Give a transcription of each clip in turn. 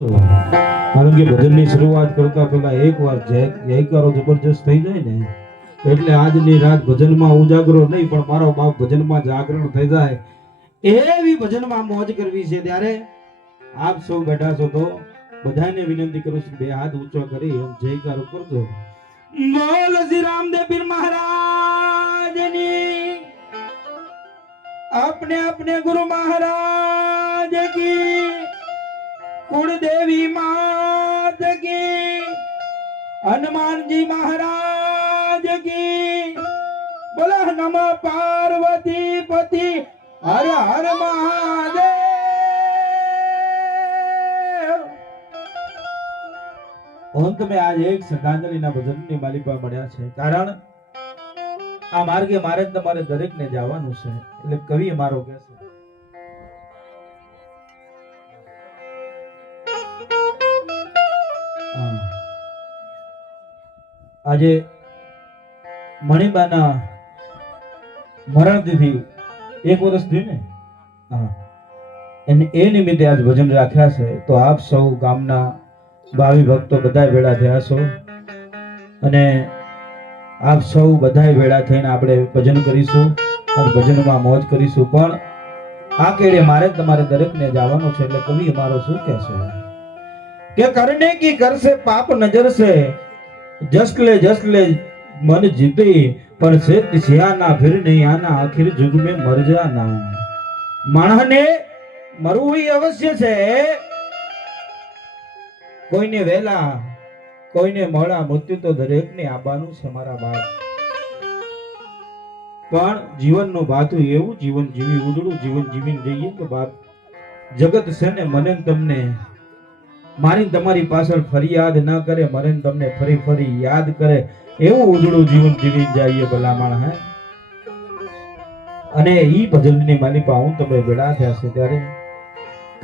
કારણ કે ભજનની શરૂઆત કરતા પહેલા એકવાર જયકારો જબરજસ્ત થઈ જાય ને એટલે આજની રાત ભજનમાં ઉજાગરો નહીં પણ મારો બાપ ભજનમાં જાગરણ થઈ જાય એવી ભજનમાં મોજ કરવી છે ત્યારે આપ સૌ બેઠા છો તો બધાને વિનંતી કરું છું બે હાથ ઊંચો કરી એમ જયકારો કરજો બોલ શ્રી રામદેવ પીર મહારાજની अपने अपने गुरु महाराज की कुलदेवी मात की हनुमान जी महाराज की बोला नमो पार्वती पति हर हर महादेव। અંત મેં આજ એક શ્રદ્ધાંજલિના ભજનની માલિકા મળ્યા છે કારણ આ માર્ગે મારે તમારે દરેકને જવાનું છે એટલે કવિ મારો કહે છે આજે મણિબાના મરણથી એક વર્ષ થયું ને અને એ નિમિત્તે આજ ભજન રાખ્યા છે તો આપ સૌ ગામના ભાવિ ભક્તો બધા ભેળા થયા છો અને આપ સૌ બધા ભેળા થઈને આપણે ભજન કરીશું અને ભજનમાં મોજ કરીશું પણ આ કેડે મારે તમારે દરેકને જવાનું છે એટલે કવિ અમારો શું કહે છે કે કરને કી કરશે પાપ નજર સે જસ લે મન જીતી પણ છે સિયાના ફિર નહીં આના આખિર યુગ में મર જાના માણસને મરવું અવશ્ય છે કોઈને વેલા કોઈને મોડા મૃત્યુ તો દરેકને આવવાનું છે મારા બાપ પણ જીવનનું બાતું એવું જીવન જીવી ઉડડું જીવન જીવીને જઈએ કે બાપ જગત છે ને મને તમને મારી તમારી પાછળ ફરિયાદ ન કરે મને તમને ફરી ફરી યાદ કરે એવું ઉજળું જીવન જીવી જઈએ ભલા માણસ હે અને ઈ ભજનની માલિકા હું તમે ભેળા થયા છે ત્યારે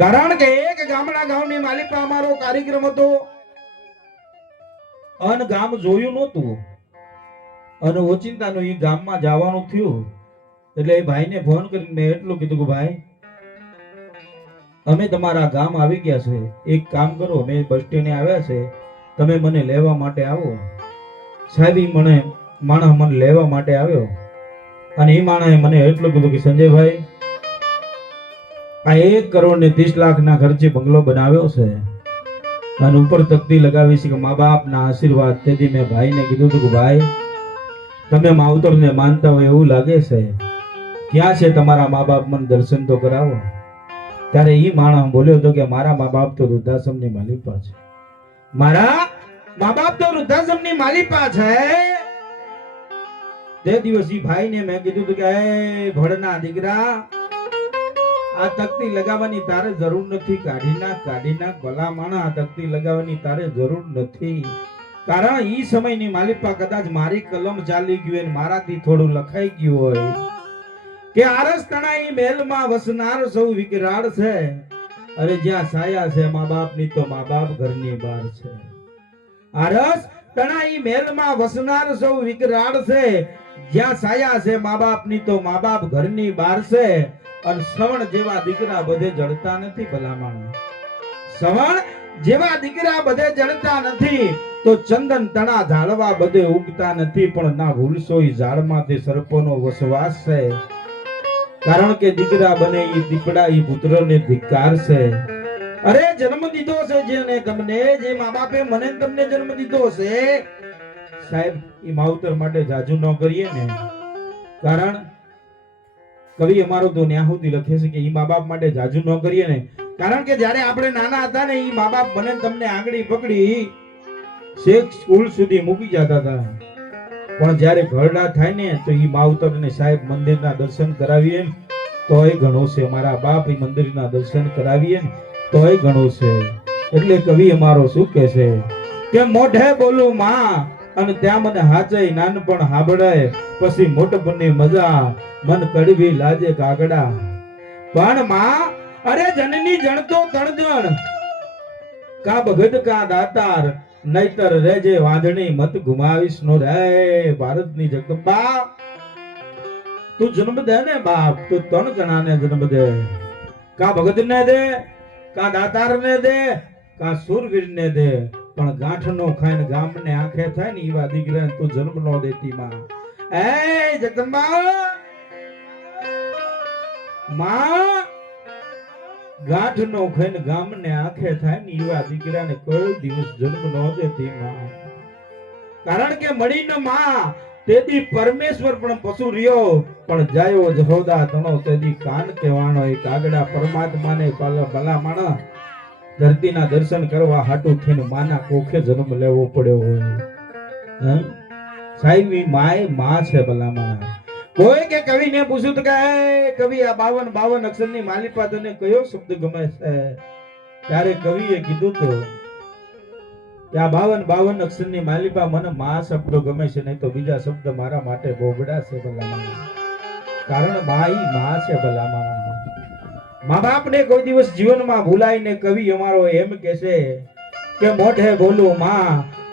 કારણ કે એક ગામડા ગામની માલિકા અમારો કાર્યક્રમ હતો અન ગામ જોયું નહોતું અને ઓચિંતાનું ઈ ગામમાં જવાનું થયું એટલે એ ભાઈને ફોન કરીને મેં એટલું કીધું કે ભાઈ અમે તમારા ગામ આવી ગયા છે એક કામ કરો અમે બસ સ્ટેન્ડે આવ્યા છે તમે મને લેવા માટે આવો સાહેબ ઈ માણસ મને લેવા માટે આવ્યો અને એ માણસે મને એટલું કીધું કે સંજયભાઈ આ 1 કરોડ ને 30 લાખ ના ખર્ચે બંગલો બનાવ્યો છે અને ઉપર તકતી લગાવી છે કે મા બાપના આશીર્વાદ તેથી મેં ભાઈને કીધું હતું કે ભાઈ તમે માવતરને માનતા હોય એવું લાગે છે ક્યાં છે તમારા મા બાપ મને દર્શન તો કરાવો ત્યારે ઈ માણસ બોલ્યો હતો કે મારા મા બાપ તો વૃદ્ધાશ્રમની માલિકા છે મારા મા બાપ તો વૃદ્ધાશ્રમની માલિકા છે તે દિવસ ઈ ભાઈને મેં કીધું હતું કે એ ભણના દીકરા આ તકતી લગાવવાની તારે જરૂર નથી કાઢી નાખ ભલા માણા આ તકતી લગાવવાની તારે જરૂર નથી કારણ ઈ સમયની માલિકા કદાચ મારી કલમ ચાલી ગયું હોય મારાથી થોડું લખાઈ ગયું હોય કે આરસ તણાઈ મહેલમાં વસનાર સૌ વિકરાળ છે અરે જ્યાં સાયા છે મા બાપની તો મા બાપ ઘરની બહાર છે આરસ તણાઈ મહેલમાં વસનાર સૌ વિકરાળ છે જ્યાં સાયા છે મા બાપની તો મા બાપ ઘરની બહાર છે અને શ્રવણ જેવા દીકરા બધે જડતા નથી ભલામણ શ્રવણ જેવા દીકરા બધે જડતા નથી તો ચંદન તણા ઝાડવા બધે ઉગતા નથી પણ ના ભૂલશો ઈ ઝાડમાંથી સર્પોનો વસવાસ છે કારણ કે દીકરા બને ઈ દીપડા ઈ પુત્રને ધિક્કાર છે અરે જન્મ દીધો છે જેને તમને જે મા બાપે મને તમને જન્મ દીધો છે સાહેબ ઈ માવતર માટે જાજુ ન કરીએ ને કારણ કવિ અમારો તો ન્યા સુધી લખે છે કે ઈ મા બાપ માટે જાજુ ન કરીએ ને કારણ કે જ્યારે આપણે નાના હતા ને ઈ મા બાપ મને તમને આંગળી પકડી શેખ સ્કૂલ સુધી મૂકી જતા હતા પણ જ્યારે ઘરડા થાય ને તો ઈ માવતરને સાહેબ મંદિરના દર્શન કરાવીએ તોય ઘણો છે મારા બાપ ઈ મંદિરના દર્શન કરાવીએ તોય ઘણો છે એટલે કવિ અમારો શું કહે છે કે મોઢે બોલું માં અને ત્યાં મને હાચે નાનપણ હાબડાય પછી મોટપણની મજા મન કડવી લાજે કાગડા પણ માં અરે જનની જણતો તણજણ કા ભગત કા દાતાર નહીતર રેજે વાંધણી મત ગુમાવીશ નો રે ભારતની જગદંબા તું જન્મ દે ને બાપ તું 3 જણાને જન્મ દે કા ભગત ને દે કા દાતાર ને દે કા સુરવીરને દે, પણ ગાંઠનો ખાઈને ગામને આંખે થાય ને એવા દીકરાને તું જન્મ ન દેતી માં. એ જગદંબા માં, ગાંઠનો ખાઈને ગામને આંખે થાય ને એવા દીકરાને કોઈ દિવસ જન્મ ન દેતી માં. કારણ કે મળીને માં તેદી પરમેશ્વર પણ પશુ રહ્યો, પણ જાયો જહોદા તણો તેદી કાન કહેવાનો. એ કાગડા પરમાત્માને ભલા માણસ ધરતીના દર્શન કરવા હાટું થઈને માના કોખે જન્મ લેવો પડ્યો હોય. સાહેબ માય માં છે ભલા માણસ. કોઈ કે કવિને પૂછ્યું તો કે કવિ આ 52 અક્ષરની માલિપા તને કયો શબ્દ ગમે છે? ત્યારે કવિએ કીધું તો આ 52 અક્ષરની માલિપા મને માં શબ્દો ગમે છે, નહીં તો બીજા શબ્દ મારા માટે બોગડા છે ભલા માણસ. કારણ માઈ માં છે ભલા માણસ. મા બાપને કોઈ દિવસ જીવનમાં ભૂલાઈને કવિ અમારો એમ કહેશે કે મોઢે બોલું માં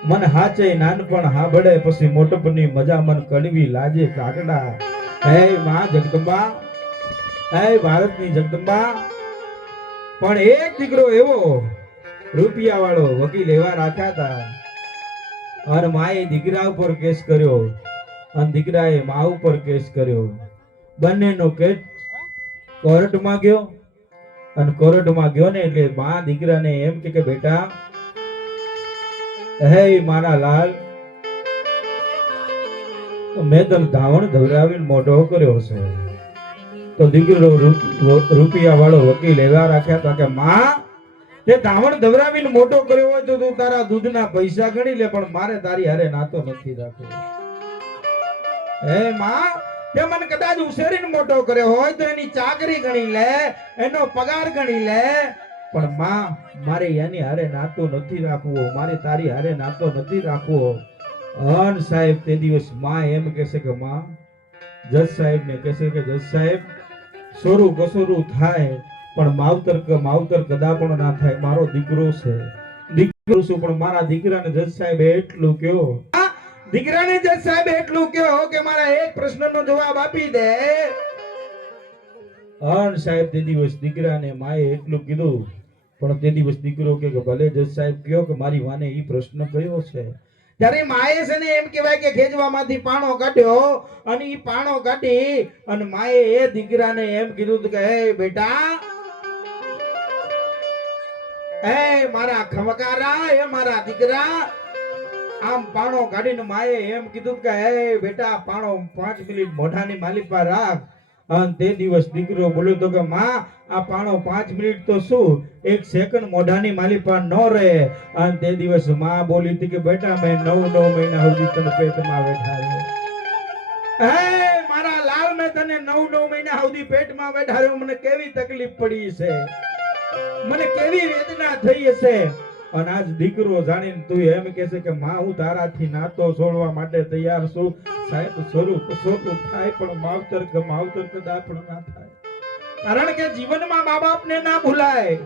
મન હાચે નાનપણ હાંભળે, પછી મોટપની મજા મન કડવી લાજે કાગડા. હે માં જગદંબા, હે ભારતની જગદંબા. પણ એક દીકરો એવો રૂપિયા વાળો વકીલ એવા રાખ્યા હતા, અને માએ દીકરા ઉપર કેસ કર્યો અને દીકરાએ મા ઉપર કેસ કર્યો. બંનેનો કેસ કોર્ટમાં ગયો, અને કોર્ટમાં ગયો ને એટલે મા દીકરાને એમ કે બેટા, હે મારા લાલ, મેં તને ધાવણ ધવરાવીને મોઢો કર્યો છે. તો દીકરો રૂપિયા વાળો વકીલ એવા રાખ્યા હતા કે માં તે ધાવણ ધવરાવીને મોટો કર્યો હોય તો તું તારા દૂધના પૈસા ગણી લે, પણ મારે તારી હારે નાતો નથી રાખવો. હે માં, તે મને કદાચ ઉછેરીને મોટો કર્યો હોય તો એની ચાકરી ગણી લે, એનો પગાર ગણી લે, પણ માં મારે એની હારે નાતો નથી રાખવો, મારે તારી હારે નાતો નથી રાખવો. અન સાહેબ તે દિવસ માં એમ કહેશે કે માં, જજ સાહેબ ને કહેશે કે જજ સાહેબ સોરું કસોરું થાય પણ માવતર કદા પણ ના થાય. મારો દીકરો છે, દીકરો છું, પણ મારા દીકરાને જજ સાહેબ એટલું કયો, દીકરાને જજ સાહેબ એટલું કયો કે મારા એક પ્રશ્નનો જવાબ આપી દે. અન સાહેબ તે દિવસ દીકરાને માએ એટલું કીધું, પણ તે દિવસ દીકરો કે ભલે જજ સાહેબ કયો કે મારી વાને ઈ પ્રશ્ન કયો છે. ત્યારે માએ છે ને એમ કહેવાય કે ખેજવામાંથી પાણો કાઢ્યો, અને ઈ પાણો કાઢી અને માએ એ દીકરાને એમ કીધું કે હે બેટા, હે મારા ખમકારા, હે મારા દીકરા. આમ પાણો કાઢીને માએ એમ કીધું કે હે બેટા, પાણો 5 મિનિટ મોઢાની માલિપા રાખ. અને તે દિવસ દીકરો બોલ્યો તો કે માં, આ પાણો 5 મિનિટ તો શું, 1 સેકન્ડ મોઢાની માલિપા ન રહે. અને તે દિવસ માં બોલી હતી કે બેટા, મેં 9 મહિના સુધી તને પેટમાં બેઠાડ્યો. હે મારા લાલ, મેં તને 9 મહિના સુધી પેટમાં બેઠાડ્યો. મને કેવી તકલીફ પડી છે, મને કેવી વેદના થઈ હશે. અને આજ દીકરો જાણીને તું એમ કહેશે કે માં, હું તારાથી નાતો છોડવા માટે તૈયાર છું. સાહેબ સ્વરૂપ થાય પણ માવતર કદા પણ ના થાય. કારણ કે જીવનમાં મા બાપને ના ભૂલાય.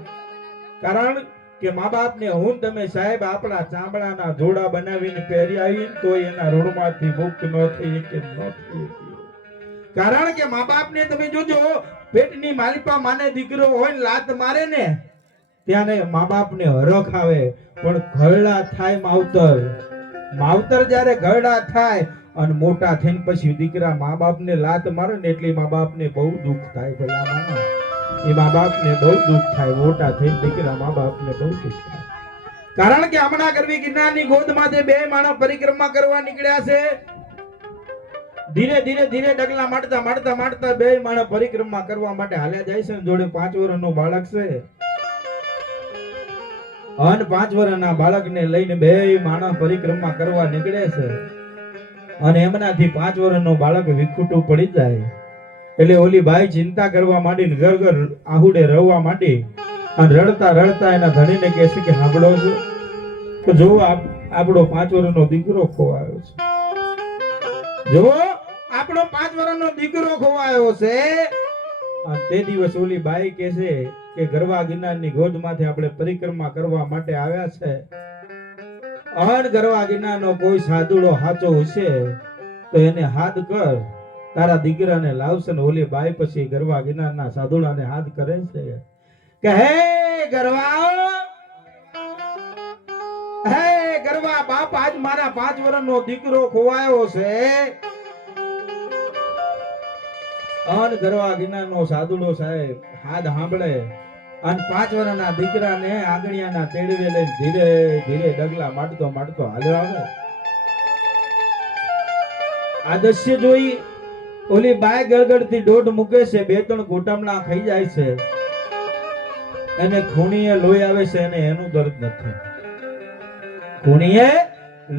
કારણ કે મા બાપને હું તમે સાહેબ આપણા ચામડાના જોડા બનાવીને પહેરી આવીને તો એના ઋણમાંથી મુક્ત ન થઈ કે ન થઈ. કારણ કે મા બાપને તમે જોજો, પેટની માલિપા માને દીકરો હોય ને લાત મારે ને ત્યારે મા બાપને હરખ આવે, પણ ઘરડા થાય માવતર જ્યારે ઘરડા થાય અને મોટા થઈને પછી દીકરા મા બાપને લાત મારે ને એટલે મા બાપને બહુ દુઃખ થાય. ભલા માણસ, એ મા બાપને બહુ દુઃખ થાય. મોટા થઈને દીકરા મા બાપને બહુ દુઃખ થાય. કારણ કે હમણાં કરવી ગિરનારની ગોદમાંથી 2 માણસ પરિક્રમા કરવા નીકળ્યા છે. ધીરે ડગલા મારતા 2 માણસ પરિક્રમા કરવા માટે હાલ્યા જાય છે. જોડે 5 વર્ષનું બાળક છે. અને 5 વર્ષના બાળકને લઈને 2 માણસ પરિક્રમા કરવા નીકળે છે. અને એમનાથી 5 વર્ષનું બાળક વિખૂટું પડી જાય એટલે ઓલી બાઈ ચિંતા કરવા માંડીને ઘર આહુડે રવવા માંડી. અને રડતા એના ધણીને કહે છે કે સાંભળો છો તો જો આપણો 5 વર્ષનો દીકરો ખોવાયો છે. જો આપણો 5 વર્ષનો દીકરો ખોવાયો છે. તે દિવસ ઓલી બાઈ કહે છે કે ગરવા ગિરનારની ગોદમાંથી આપણે પરિક્રમા કરવા માટે આવ્યા છે. અન ગરવા ગિરનારનો કોઈ સાધુડો હાચો હશે તો એને હાથ કર, તારા દીકરાને લાવશે. ને ઓલી બાઈ પછી ગરવા ગિરનારના સાધુડાને હાથ કરે છે કે હે ગરવા, બાપ આજ મારા 5 વર્ષનો દીકરો ખોવાયો છે. અન ગરવા ગિનાનો સાદુડો સાહેબ હાથ સાંભળે અને 5 વર્ષના દીકરાને આંગણિયાના તેડવે લઈને ધીરે ધીરે ડગલા માટતો માટતો હાલ્યો આવે. આ દ્રશ્ય જોઈ ઓલી બાય ગળગળથી દોઢ મૂકે છે, 2-3 ગોટામણા ખાઈ જાય છે, અને ખૂણીએ લોહી આવે છે, અને એનું દર્દ નથી. ખૂણીએ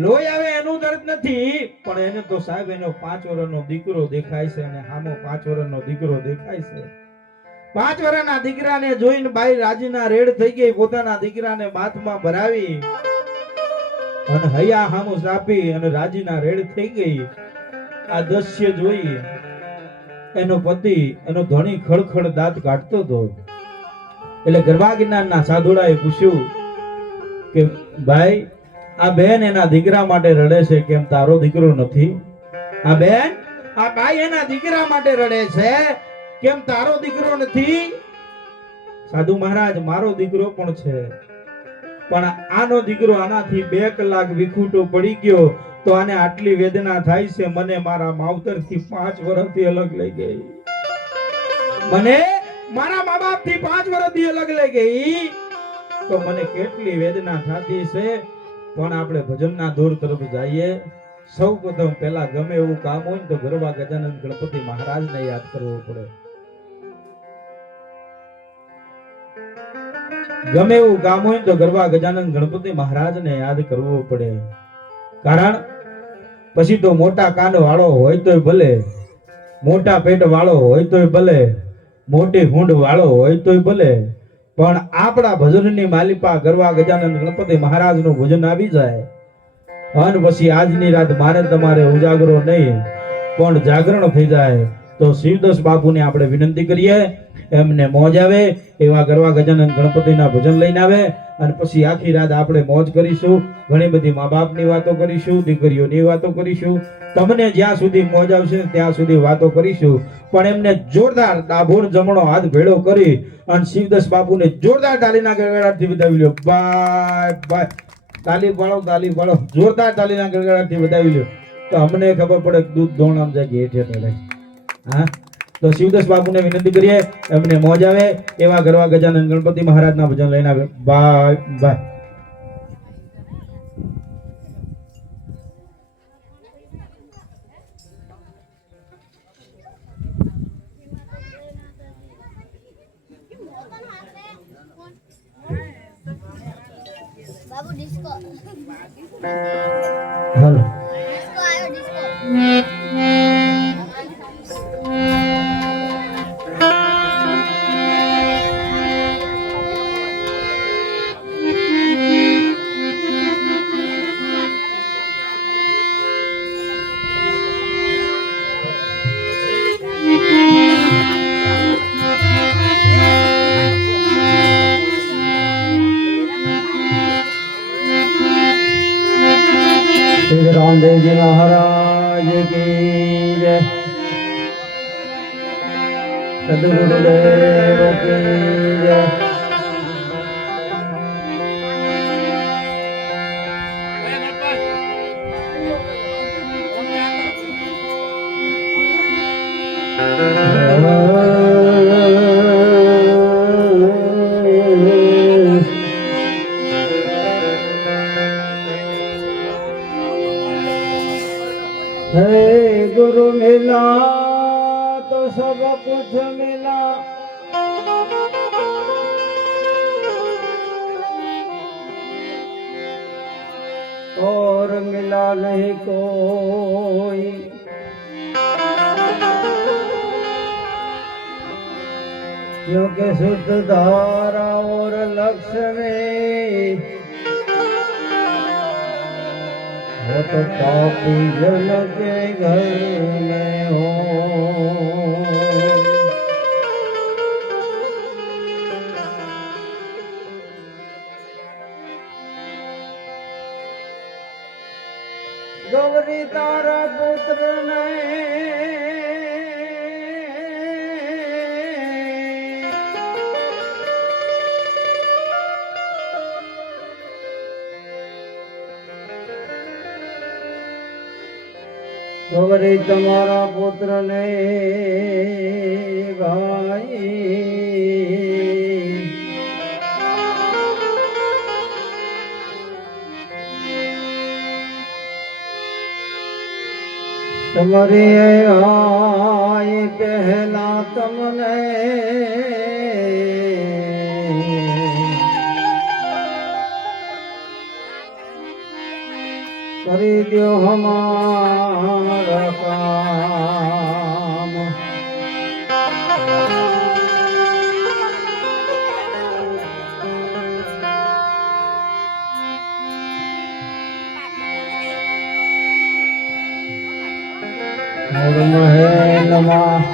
લોહી આવે એનું દર્દ નથી, પણ એને તો સાહેબ એનો 5 વર્ષનો દીકરો દેખાય છે, અને સામો 5 વર્ષનો દીકરો દેખાય છે. 5 વર્ષના દીકરાને જોઈને બાઈ રાજીના રેડ થઈ ગઈ, પોતાના દીકરાને બાથમાં ભરાવી અને હૈયા હામું સાપી અને રાજીના રેડ થઈ ગઈ. આ દ્રશ્ય જોઈ એનો પતિ એનો ધણી ખડખડ દાંત કાઢતો હતો. એટલે ગરવા ગિરનારના સાધુડાએ પૂછ્યું કે ભાઈ, આ બેન એના દીકરા માટે રડે છે, કેમ તારો દીકરો નથી? આ બેન, આ બાઈ એના દીકરા માટે રડે છે, કેમ તારો દીકરો નથી? સાધુ મહારાજ, મારો દીકરો પણ છે, પણ આનો દીકરો આનાથી 2 કલાક વિખૂટો પડી ગયો તો આને આટલી વેદના થાય છે. મને મારા માવતરથી 5 વર્ષથી અલગ લઈ ગઈ, મને મારા મા બાપથી 5 વર્ષથી અલગ લઈ ગઈ, તો મને કેટલી વેદના થતી છે. પણ આપણે ભજનના દોર તરફ જઈએ. સૌ પ્રથમ પહેલા ગમે એવું કામ હોય ને તો ગરવા ગજાનન ગણપતિ મહારાજને યાદ કરવો પડે. ગમે એવું કામ હોય તો ગરવા ગજાનન ગણપતિ મહારાજને યાદ કરવો પડે. કારણ પછી તો મોટા કાન વાળો હોય તોય ભલે, મોટા પેટ વાળો હોય તોય ભલે, મોટી હુંડ વાળો હોય તોય ભલે, પણ આપણા ભજનની માલિપા ગરવા ગજાનન ગણપતિ મહારાજનું ભજન આવી જાય અને પછી આજની રાત મારે તમારે ઉજાગરો નહીં પણ જાગરણ થઈ જાય તો શિવદાસ બાપુને આપણે વિનંતી કરીએ એમને મોજ આવે એવા ગરવા ગજાનન ગણપતિના ભજન લઈને આવે અને પછી આખી રાત આપણે મોજ કરીશું. ઘણી બધી મા બાપની વાતો કરીશું, દીકરીઓની વાતો કરીશું, તમને જ્યાં સુધી મોજ આવશે ત્યાં સુધી વાતો કરીશું. પણ એમને જોરદાર ડાભોર જમણો હાથ ભેળો કરી અને શિવદાસ બાપુને જોરદાર તાલીના ગડગડાટથી વધાવી લ્યો. બાય બાય, તાલી પાડો, જોરદાર તાલીના ગડગડાટથી વધાવી લ્યો તો અમને ખબર પડે દૂધ દોણ આમ જાય હેઠે ચડે. હા, તો શિવદાસ બાપુને વિનંતી કરીએ એમને મોજ આવે એવા ગરવા ગજાનન ગણપતિ મહારાજના ભજન લઈને આવે. Bye bye. बाबू डिस्को हेलो डिस्को आयो डिस्को श्री रामदेव जी महाराज की जय, सदगुरुदेव की जय। हे गुरु मिला तो सब कुछ मिला, और मिला नहीं कोई। क्योंकि शुद्ध धारा और लक्ष्य में वो तो पापी जन के घर में हो। गौरी तारा पुत्र ने ગૌરી તમારા પુત્રને ભાઈ તમારે આય પહેલા તમને કરી દો હમારા કામ મહેલમાં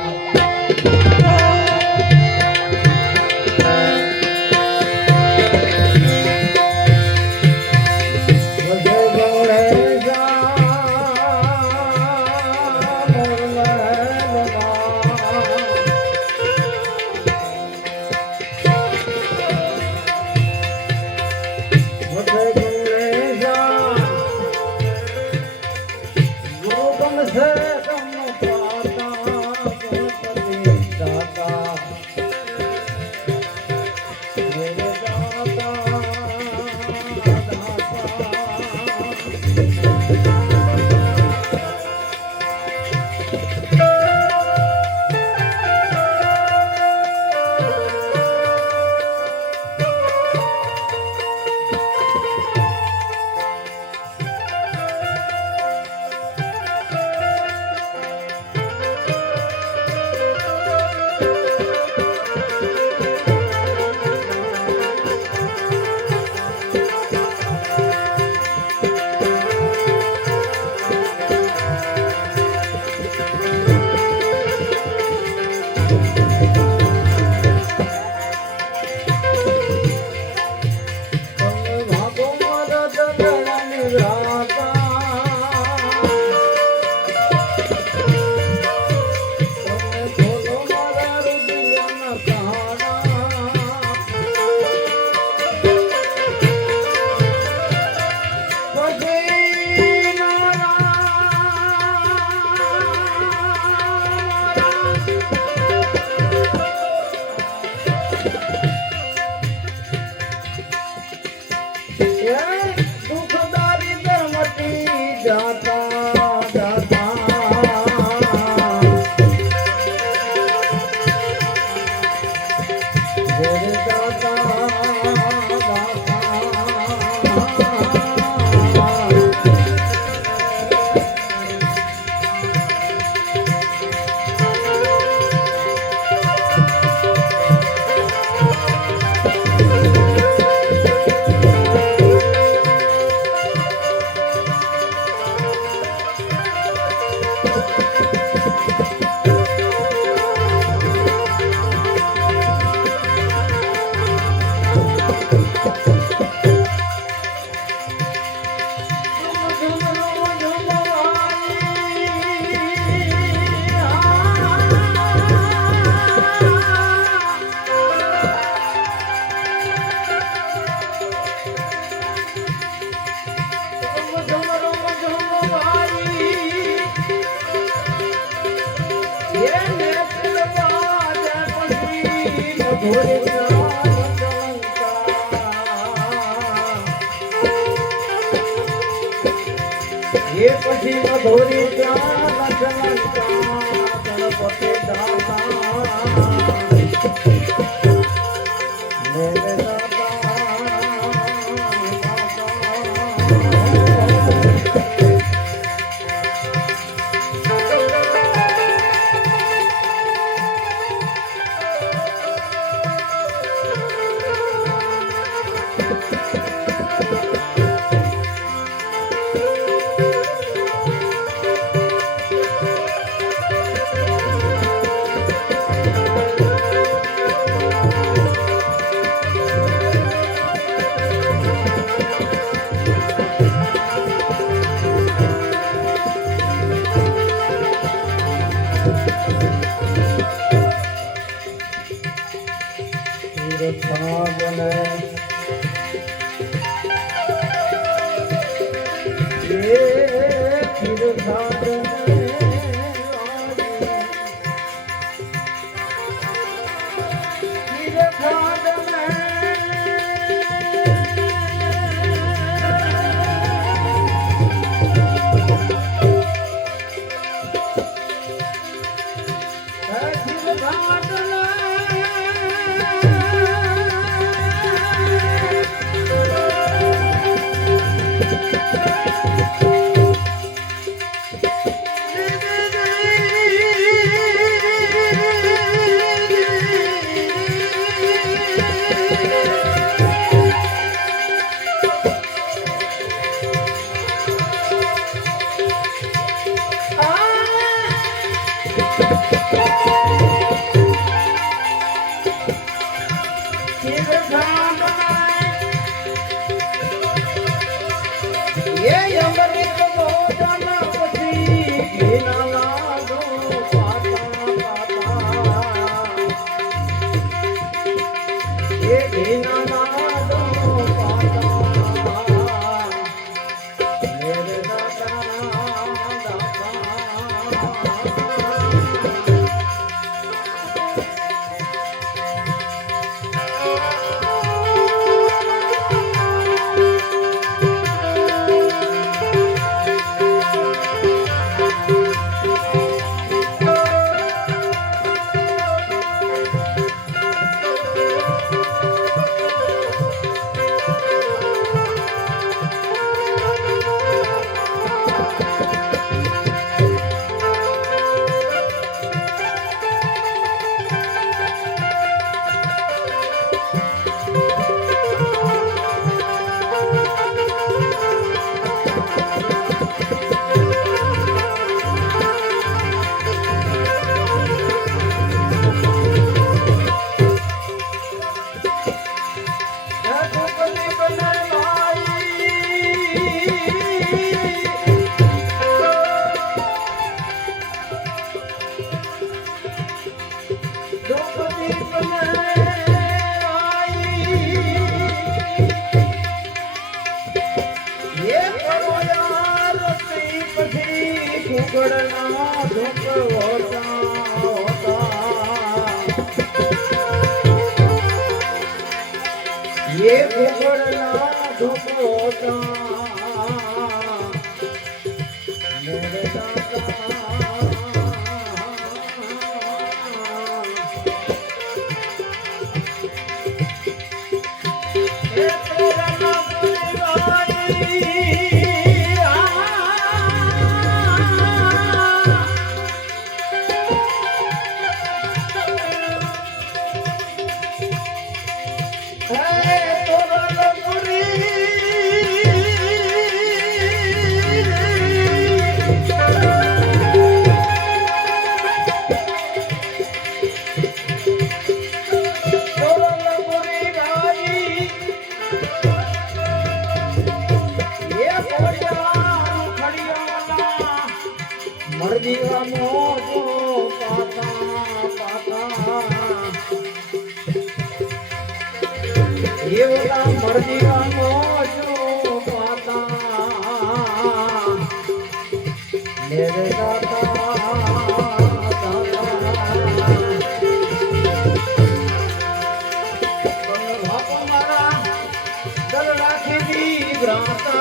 એ પછી મધુરી ત્યાં ગણપતિ સાધને એ અમૃત ભોજન પછી ઘીના લાડુ પાતા પાતા એ ઘીના લાડુ પાતા મેરે દાદા દાદા ये घुघड़ना धोता मेरे दादा ये तेरा नाम મરજીવા મોજો પાતા પાતા એવલા મરજીવા મોજો પાતા મેરે દાદા દાદા મારા દલ રાખી દી ભ્રાતા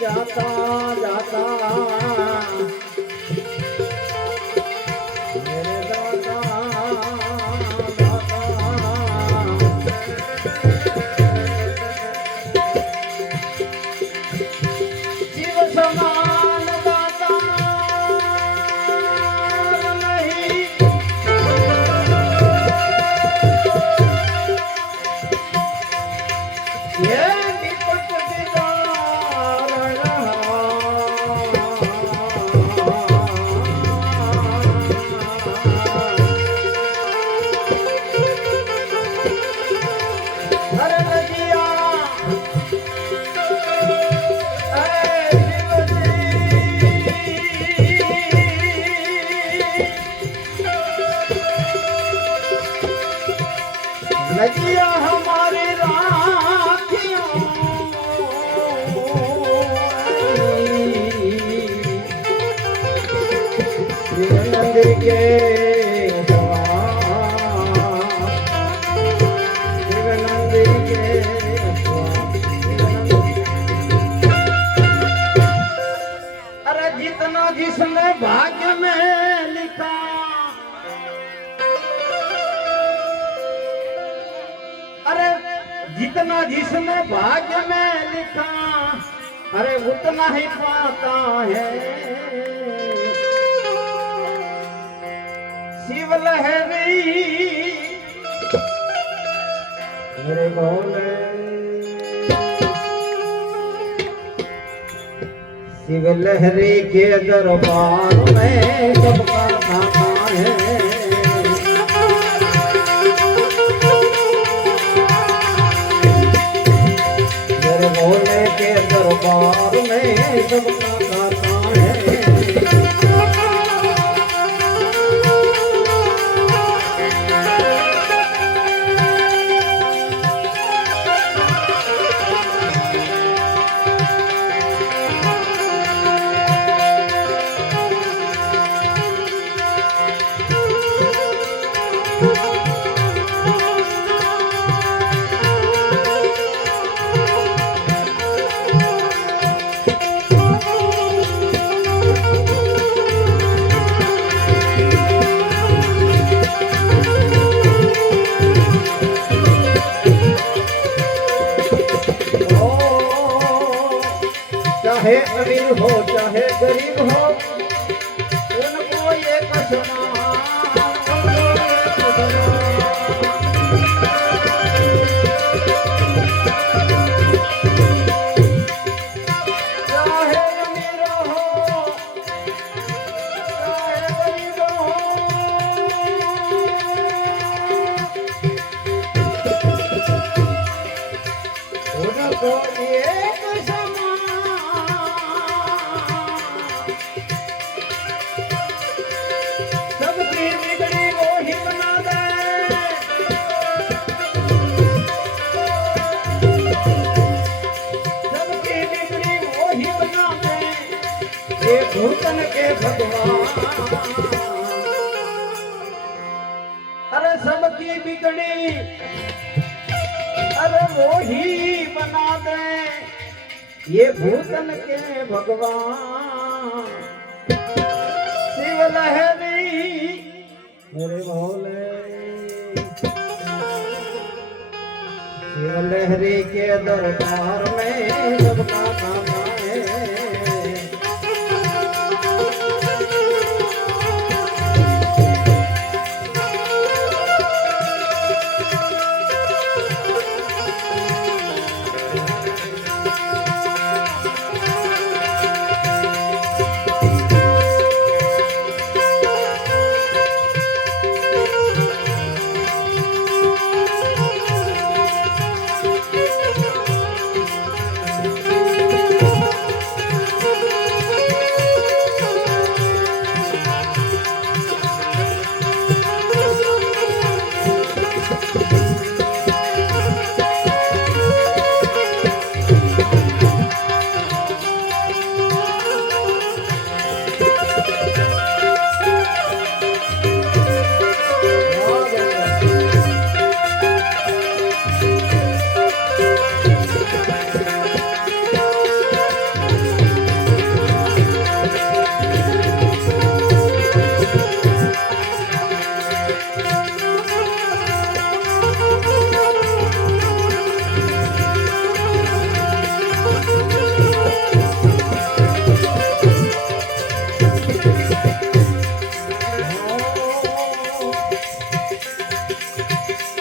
जाता जाता मेरे दादा जीव समान दाता नहीं ये निपट नदिया हमारे राखियों नंद के जितना जिसने भाग्य में लिखा अरे उतना ही पाता है शिव लहरी मेरे भोले शिव लहरी के दरबार में सबका खाना है भोले के दरबार में सबका खाता है चाहे अमीर हो चाहे गरीब हो उनको एक चाहे अमीर हो चाहे गरीब हो उनको एक सबकी बिगड़ी वो ही बना दे सबकी बिगड़ी वो ही बना दे ये भूतन के भगवान अरे सबकी बिगड़ी अरे वो ही बना दे ये भूतन के भगवान शिव लहरी मेरे भोले शिव लहरी के दरबार में सबका खाना है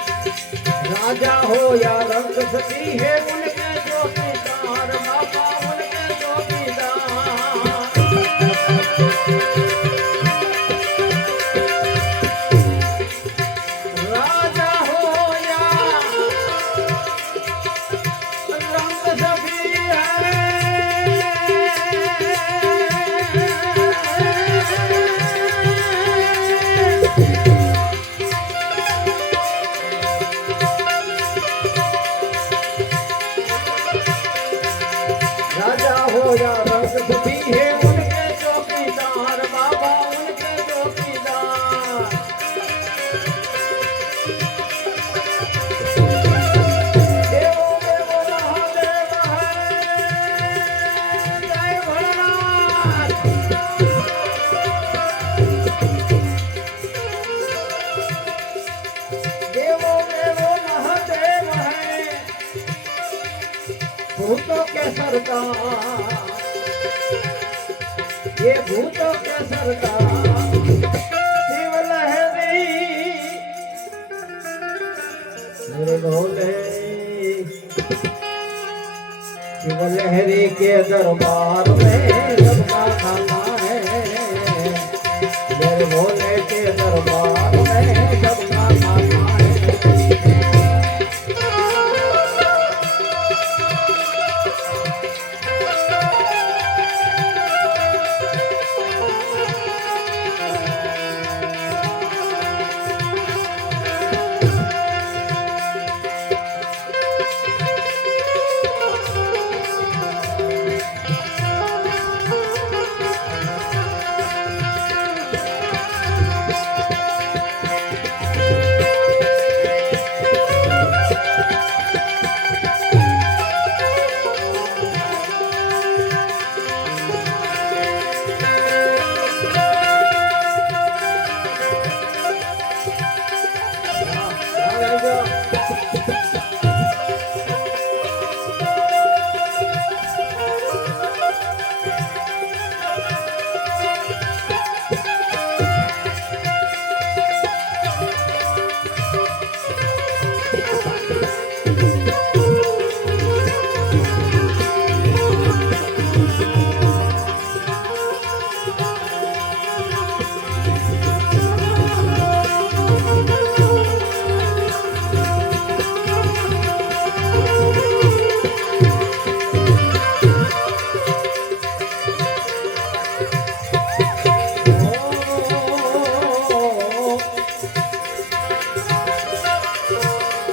राजा हो या रंग सती है उनके चौकीदार बाबा उनके चौकीदार राजा हो या रंग सती है के सरदार ये भूतों के सरदार शिव लहरी मेरे भोले शिव लहरी के दरबार में सबका खाना है मेरे भोले के दरबार में सबका खाना है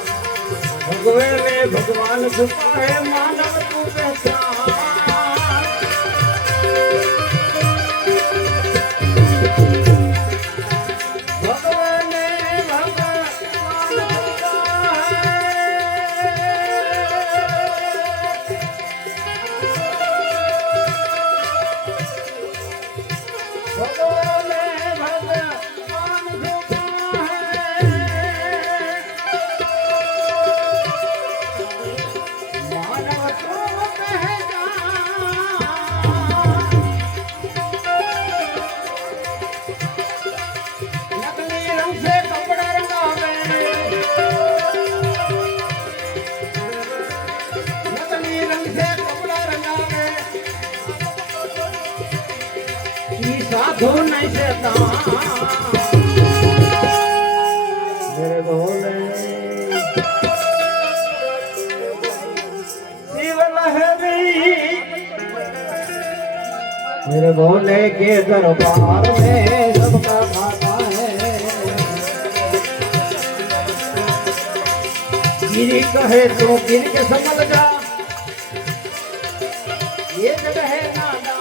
भगवे में भगवान छुपा है मानव तू पहचान भगवे में भगवान छुपा है भगवे में भगवान छुपा है मानव तू पहचान नकली रंग से कपड़ा रंगावे नकली रंग से कपड़ा रंगावे ई साधु नहीं शैतान मेरे भोले शिव लहरी मेरे भोले के दरबार में सबका खाता है गिरी कहे तो गिर के संभल जा ये जगह है नादान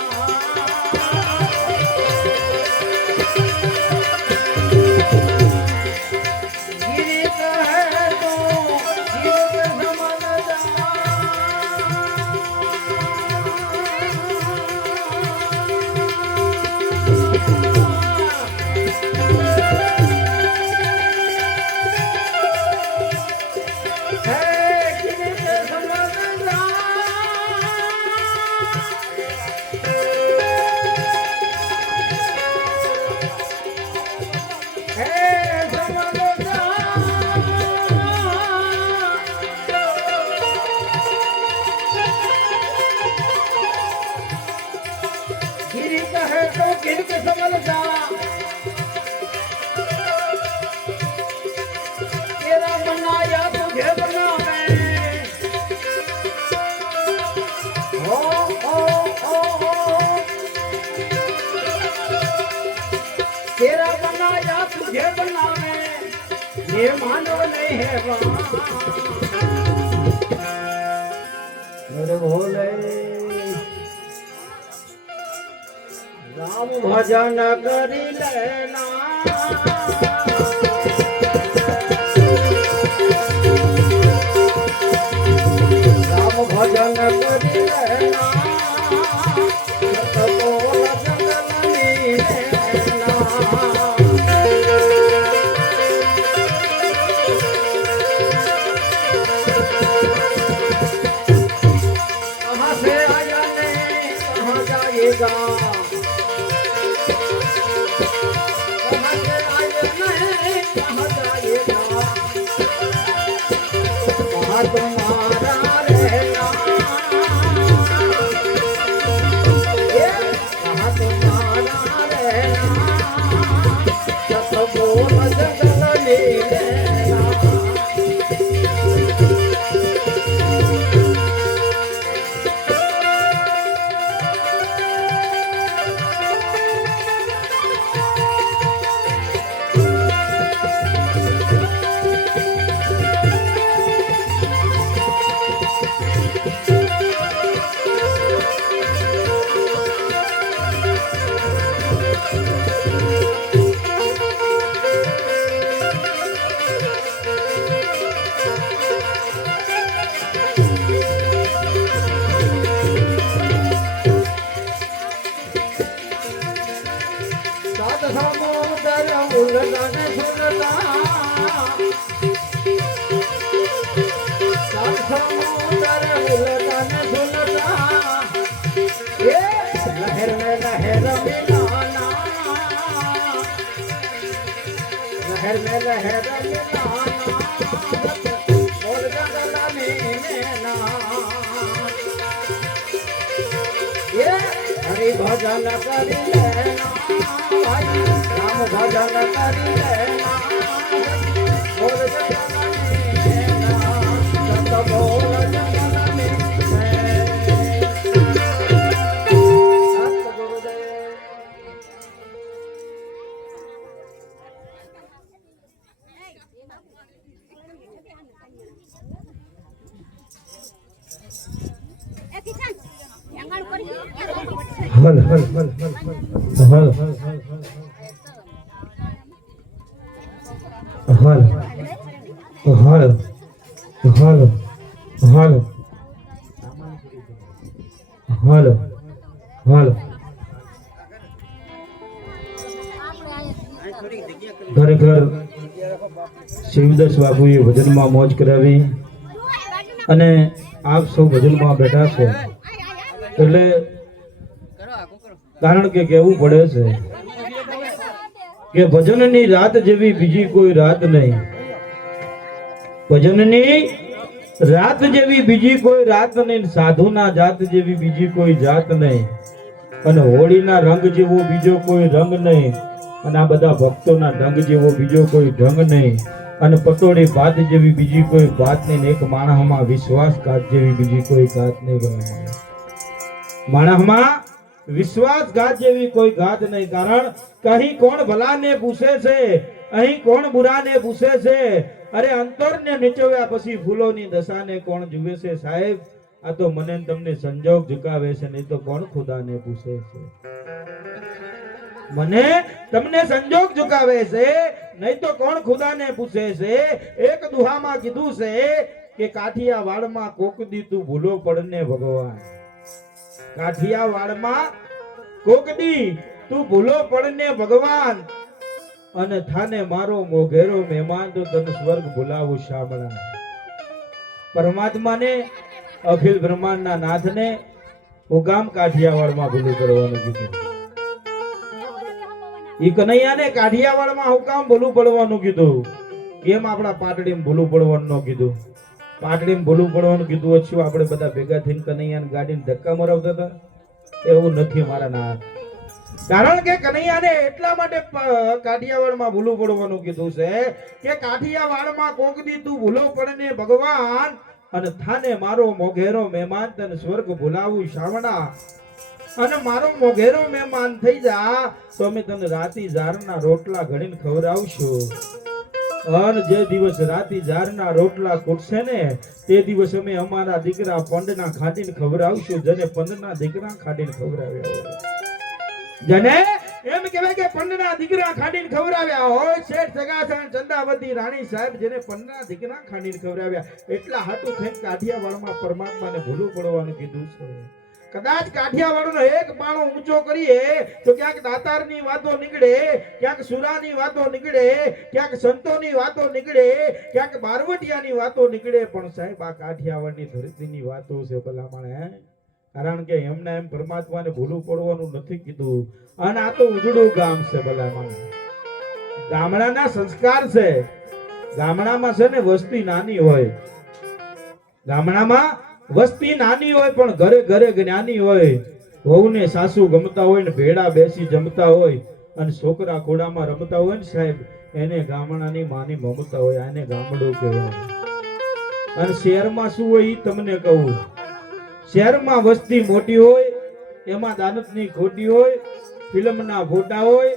गिरी कहे तो गिर के संभल जा गिर के संभल जा तेरा बनाया तुझे बनावे तेरा बनाया तुझे बनावे ये मानव नहीं है वहाँ मेरे भोले राम भजन करी लेना राम भजन करी लेना सतबोल जगलनी लेना कहाँ તમારા રે ના એ આ તમારા રે ના સતબો મજગલની રે ના હરિ ભજન કરી લેના ભાઈ રામ ભજન કરી લેના બોલ જગન્નાથ સત બોલ જગન્નાથ સતગુરુદેવ હલ હલ હલ હલ હલ ખરેખર શિવદાસ બાપુએ ભજનમાં મોજ કરાવી અને આપ સૌ ભજનમાં બેઠા છો એટલે કારણ કે કહેવું પડે છે કે ભજનની રાત જેવી બીજી કોઈ રાત નહીં ભજનની રાત જેવી બીજી કોઈ રાત નહીં સાધુના જાત જેવી બીજી કોઈ જાત નહીં અને હોળીના રંગ જેવો બીજો કોઈ રંગ નહીં અને આ બધા ભક્તોના ઢંગ જેવો બીજો કોઈ ઢંગ નહીં અને પટોળી ભાત જેવી બીજી કોઈ વાત નહીં એક માણસમાં વિશ્વાસઘાત જેવી બીજી કોઈ ઘાત નહીં માણસમાં વિશ્વાસઘાત જેવી કોઈ ઘાત નહીં કારણ કે અહીં કોણ ભલાને પૂછે છે અહીં કોણ બુરાને પૂછે છે અરે અંતરને નીચવ્યા પછી ફૂલોની દશાને કોણ જુએ છે સાહેબ આ તો મને તમને સંજોગ ઝુકાવે છે નહીં તો કોણ ખુદાને પૂછે છે મને તમને સંજોગ ઝુકાવે છે નહીં તો કોણ ખુદાને પૂછે છે એક દુહામાં કીધું છે કે કાઠિયાવાડમાં કોક દી તું ભૂલો પડને ભગવાન કાઠિયાવાડમાં કોક દી તું ભૂલો પડને ભગવાન અને થાને મારો મોઘેરો મહેમાન તો તને સ્વર્ગ ભૂલાવું શામળા પરમાત્માને અખિલ બ્રહ્માંડના નાથને હુકામ કાઠિયાવાડમાં ભૂલું પડવાનું કીધું ઈ કનૈયાને કાઠિયાવાડમાં હુકામ ભૂલું પડવાનું કીધું કેમ આપણા પાટડીમાં ભૂલું પડવાનું ન કીધું પાટડીમાં ભૂલું પડવાનું કીધું હતું આપણે બધા ભેગા થઈને કનૈયાને ગાડીને ધક્કા મરાવતા હતા એવું નથી મારા નાથ કારણ કે કનૈયાને એટલા માટે કાઠિયાવાડમાં ભૂલું પડવાનું કીધું છે કે કાઠિયાવાડમાં કોક દી તું ભૂલો પડને ભગવાન અને થાને મારો મોઘેરો મહેમાન તને સ્વર્ગ ભૂલાવું શામળા અને મારો મોઘેરો મહેમાન થઈ જા તો અમે તને રાતી ઝારના રોટલા ઘડીને ખવડાવશું અને જે દિવસ રાતી ઝારના રોટલા કૂટશે ને તે દિવસ અમે અમારા દીકરા પંડના ખાટીને ખવડાવશું જેને પંડના દીકરા ખાટીને ખવડાવ્યા હોય જેને એમ કહેવાય કે પંડના દીકરા ખાટીને ખવડાવ્યા હોય શેઠ સગાસણ ચંદાવતી રાણી સાહેબ જેને પંડના દીકરા ખાટીને ખવડાવ્યા એટલા હાટું થઈને કાઠિયાવાડમાં પરમાત્માને ભૂલું પડવાનું કીધું છે કદાચ કાઠિયાવાડનો એક બાણો ઊંચો કરીએ તો ક્યાંક દાતારની વાતો નીકળે ક્યાંક સુરાની વાતો નીકળે ક્યાંક સંતોની વાતો નીકળે ક્યાંક બારવટિયાની વાતો નીકળે પણ સાહેબ આ કાઠિયાવાડની ધરતીની વાતો છે ભલામણ કારણ કે એમને એમ પરમાત્માને ભૂલું પડવાનું નથી કીધું અને આ તો ઉજળું ગામ છે ભલામણ ગામડાના સંસ્કાર છે ગામડામાં છે ને વસ્તી નાની હોય ગામડામાં વસ્તી નાની હોય પણ ઘરે ઘરે જ્ઞાની હોય. વહુને સાસુ ગમતા હોય ને ભેડા બેસી જમતા હોય અને છોકરા ઘોડામાં રમતા હોય ને સાહેબ, એને ગામડાની માની મમતા હોય. આને ગામડું કહેવાય. અને શહેરમાં શું હોય ઈ તમને કહું. શહેરમાં વસ્તી મોટી હોય, એમાં દાનતની ખોટી હોય, ફિલ્મના ફોટા હોય,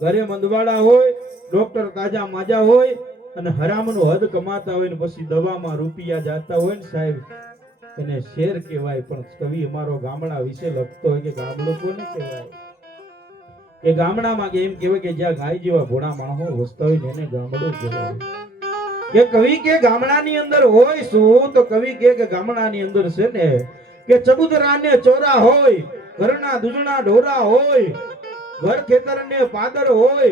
ઘરે મંદવાડા હોય, ડોક્ટર તાજા માજા હોય અને હરામનો હદ કમાતા હોય ને પછી દવામાં રૂપિયા જાતા હોય ને સાહેબ, એને શેર કહેવાય. પણ કવિ અમારો ગામડા વિશે લખતો હોય કે ગામડું કોને કહેવાય? કે ગામડામાં કે એમ કહેવાય કે જ્યાં ગાય જેવા ભોળા માણસો વસતા હોય ને એને ગામડું કહેવાય. કે કવિ કે ગામડાની અંદર હોય શું? તો કવિ કે ગામડાની અંદર છે ને કે ચબુતરા ને ચોરા હોય, ઘરના દૂધણા ઢોરા હોય, ઘર ખેતર ને પાદર હોય,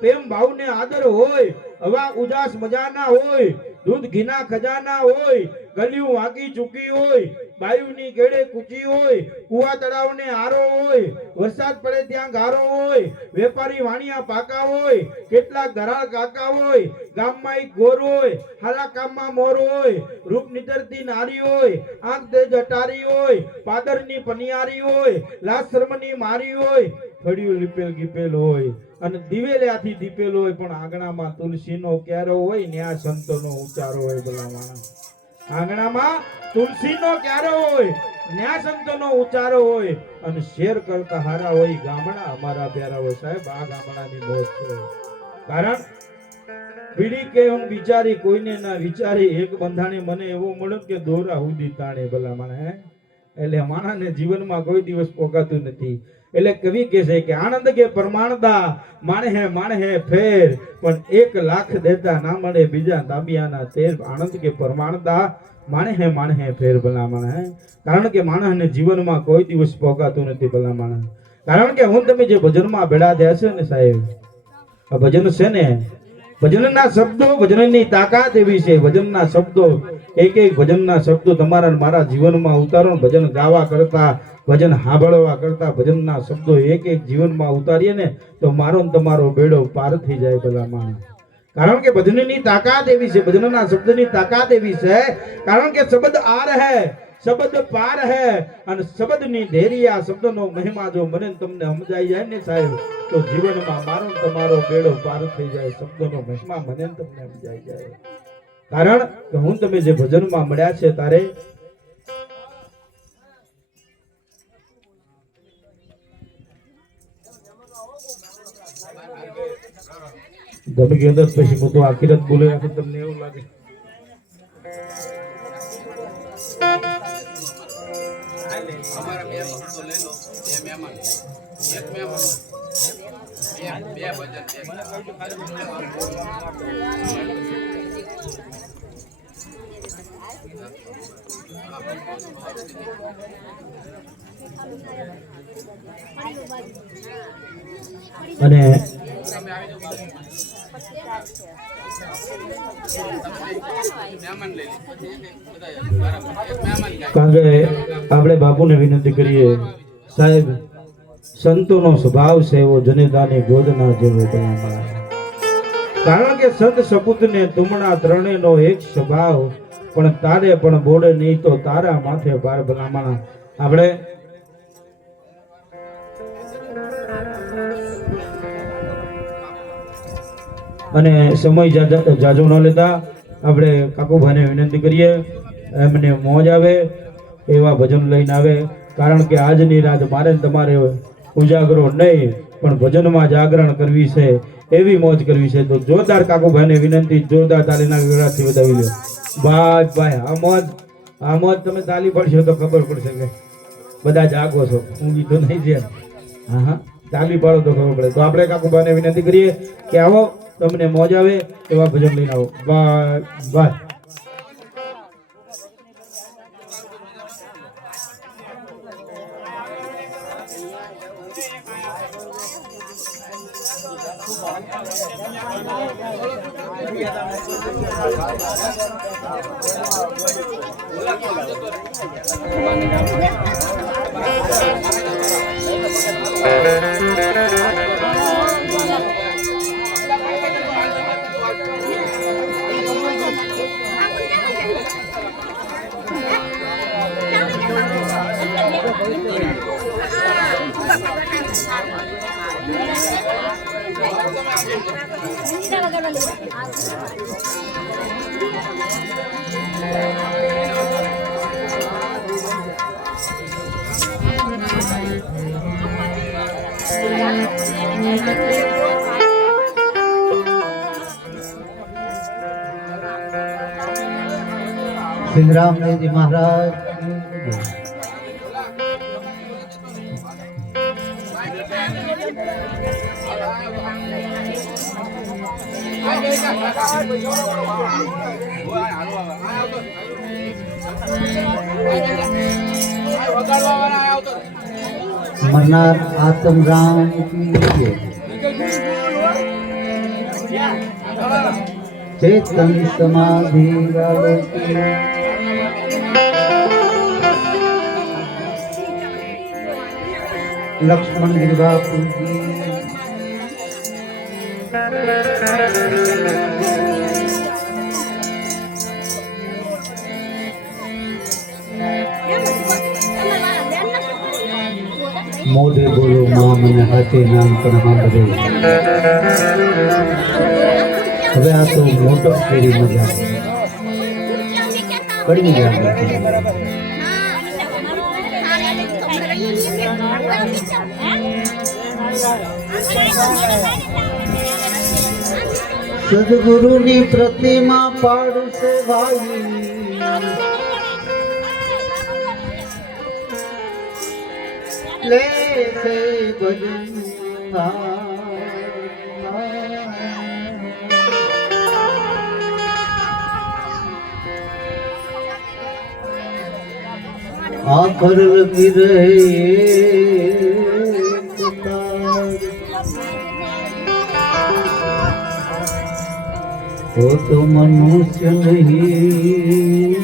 પ્રેમ ભાવ ને આદર હોય, હવા ઉજાસ મજાના હોય, દૂધ ઘીના ખજાના હોય, ગલિયું વાંકી ચૂકી હોય, બાયુની કેડે કૂચી હોય, કુવા તળાવ ને આરો હોય, વરસાદ પડે ત્યાં ગારો હોય, વેપારી વાણિયા પાકા હોય, કેટલાક ધરાળ કાકા હોય, ગામમાં એક ગોર હોય, હાલા કામમાં મોર હોય, રૂપ નિતરતી નારી હોય, આંખ તેજ અટારી હોય, પાદરની પનિયારી હોય, લાજ શર્મની મારી હોય, ફળિયું લીપેલ ગીપેલ હોય અને દિવેલાથી દીપેલ હોય. પણ આંગણામાં તુલસીનો ક્યારો હોય ને આ સંતોનો ઉચ્ચારો હોય. ભલા માણસ, આંગણામાં તુલસીનો ક્યારો હોય, ન્યા સંતોનો ઉચ્ચારો હોય અને શેર કરતા હારા હોય ગામડા અમારા પ્યારા હોય. સાહેબ, આ ગામડાની મોજ છે. કારણ બીડી કે હું વિચારી કોઈને ના વિચારી, એક બંધાણે મને એવો મળ્યો કે દોરા હુદી તાણે. ભલા માણે એટલે માણસને જીવનમાં કોઈ દિવસ પોકાતું નથી. એટલે કવિ કહે છે કે આનંદ કે પ્રમાણદા માણે હે ફેર, પણ 1 લાખ દેતા ના મળે બીજા દાબિયાના તેર. આનંદ કે પ્રમાણદા માણે હે ફેર. ભલા માણે કારણ કે માણસને જીવનમાં કોઈ દિવસ પોકાતું નથી. ભલા માણસ, કારણ કે હું તમે જે ભજનમાં ભેળા થયા છે ને સાહેબ, આ ભજન છે ને, ભજનના શબ્દો, ભજનની તાકાત એવી છે. ભજનના શબ્દો, એક એક ભજનના શબ્દો તમારા મારા જીવનમાં ઉતારો. ભજન ગાવા કરતા, ભજન સાંભળવા કરતા ભજનના શબ્દો એક એક જીવનમાં ઉતારીએ ને તો મારો ને તમારો બેડો પાર થઈ જાય. ભલા માણસ, કારણ કે ભજનની તાકાત એવી છે, ભજનના શબ્દની તાકાત એવી છે. કારણ કે શબ્દ આર હે, શબ્દ પાર હે અને શબ્દની ધૈર્ય, શબ્દનો મહિમા જો મને તમને સમજાઈ જાય ને સાહેબ, તો જીવનમાં મારો ને તમારો બેડો પાર થઈ જાય. શબ્દનો મહિમા મને તમને સમજાઈ જાય. કારણ કે હું તમે જે ભજનમાં મળ્યા છે તારે તમે કે અંદર પછી હું તો આખી રાત બોલે રાખું, તમને એવું લાગે. અમારા બે ભક્તો લઈ લો, બે મહેમાન, એક મહેમાન, બે ભજન, અને કારણ કે આપણે બાપુને વિનંતી કરીએ સાહેબ, સંતોનો સ્વભાવ છે એવો જનેતાની ગોદના જેવો. કારણ કે સંત સપૂત ને તુમણા ત્રણેયનો એક સ્વભાવ, પણ તારે પણ બોડે નહીં તો તારા માથે ભાર. ભલામણા આપણે અને સમય જાજો ન લેતા આપણે કાકુભાઈને વિનંતી કરીએ એમને મોજ આવે એવા ભજન લઈને આવે. કારણ કે આજની રાત મારે તમારે ઉજાગરો નહીં પણ ભજનમાં જાગરણ કરવી છે, એવી મોજ કરવી છે. તો જોરદાર કાકુભાઈને વિનંતી, જોરદાર તાલીના ગળાથી વધાવી લો. ભાઈ ભાઈ, આ મોજ તમે તાલી પડશો તો ખબર પડશે કે બધા જાગો છો, ઊંઘી તો નહીં છે. હા, તાલી પાડો તો ખબર પડે. તો આપણે કાકુભાઈને વિનંતી કરીએ કે આવો, તમને મોજ આવે એવા ભજન લઈને આવો. Bye bye. सिंगराम जी महाराज की जय। अमरनाथ आत्मराम की जय। चेतन समाधि वालों की लक्ष्मण गिरी बापू जी मोढे बोलो मां મને હાથે નામ પણ સાંભળે હવે આ તો મોટો કેરી મજા પડી ગયા સદગુરુની પ્રતિમા પાડશે ભાઈ ले से भजन आखर लगी रहे वो तो मनुष्य नहीं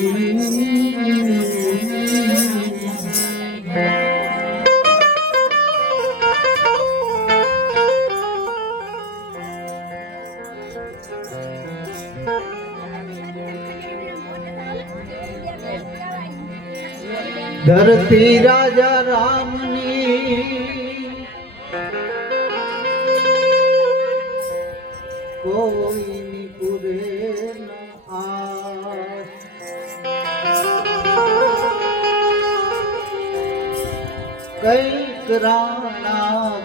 धरती राजा रामनी कोई पूरे न आस कैक राणा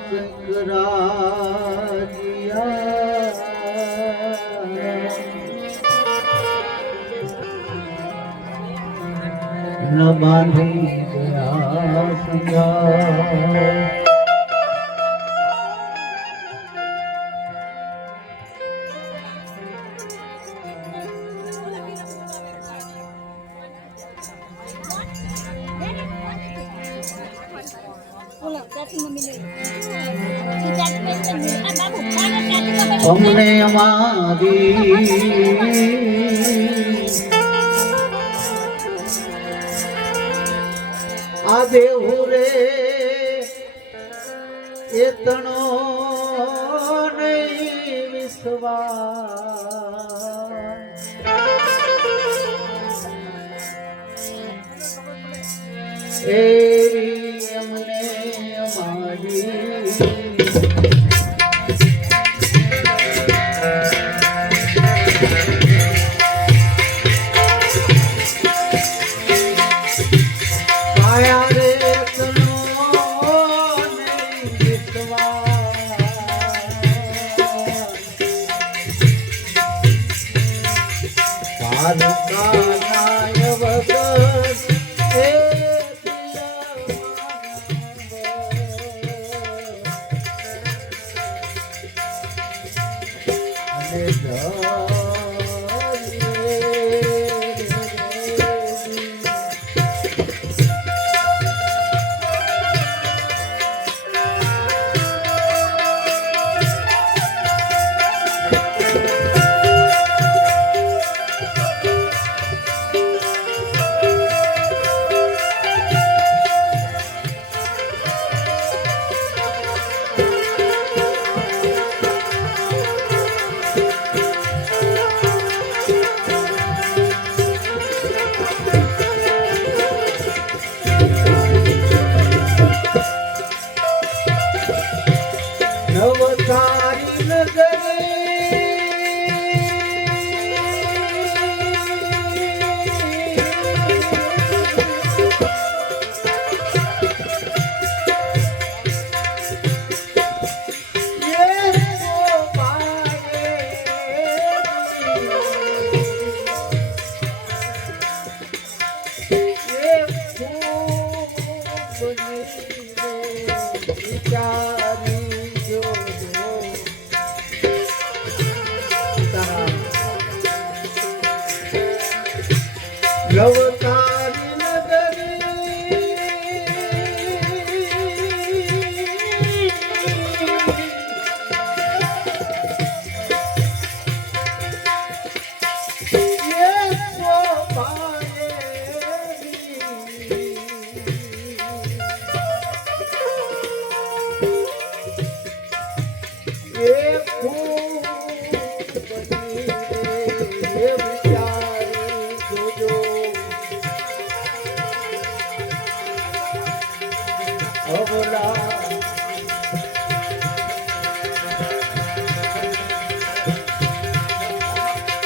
कैक राजिया न बांधी गया संगा हमने हमारी आदे हुरे इतनो नहीं विश्वास एरी हमने हमारी રવતારી નગરી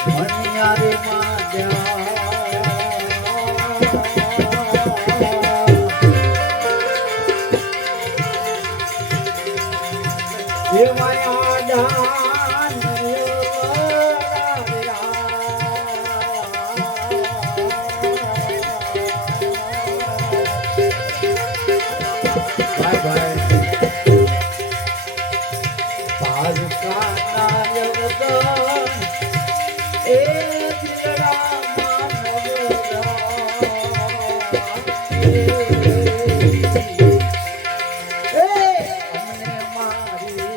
મનિયારે માયા એ માયા જાન બાય બાય ભારતા નાયક એ દિલડા માનવરા એ અમને મારી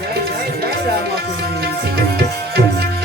જય જય જય રામાપુરી જય રામાપુરી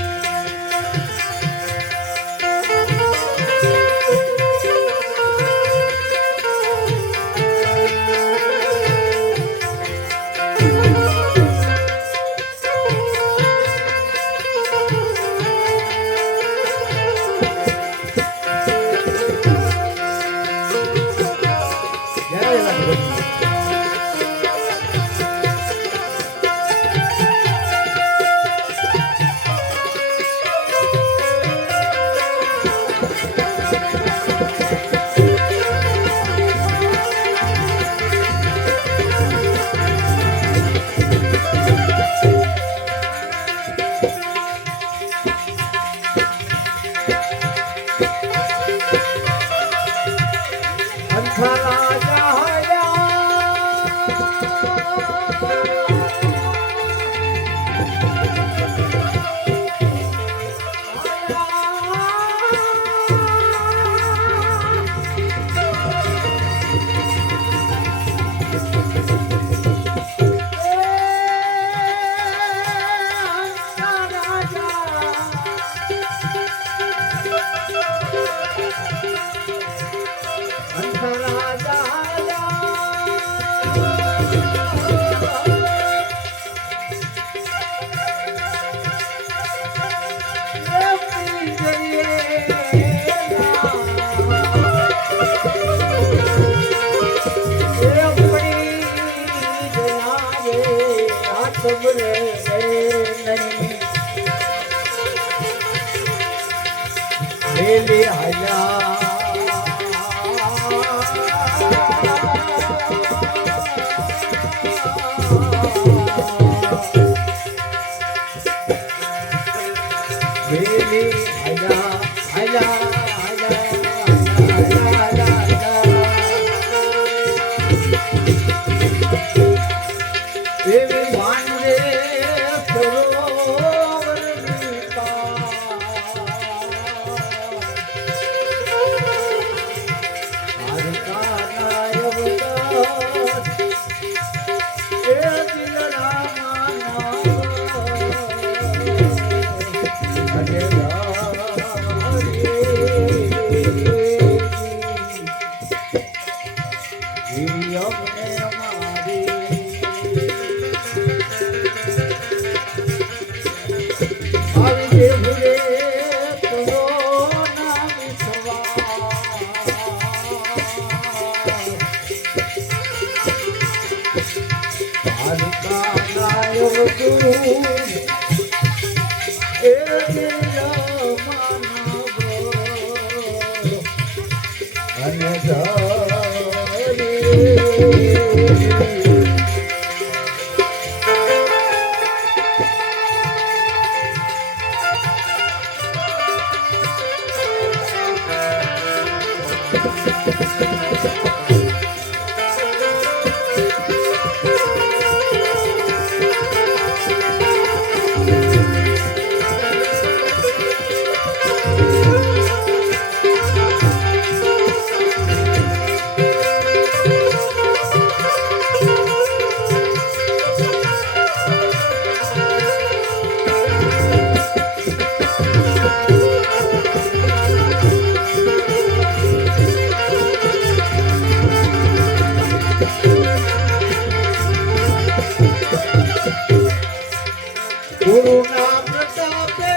ગુરુના પ્રતાપે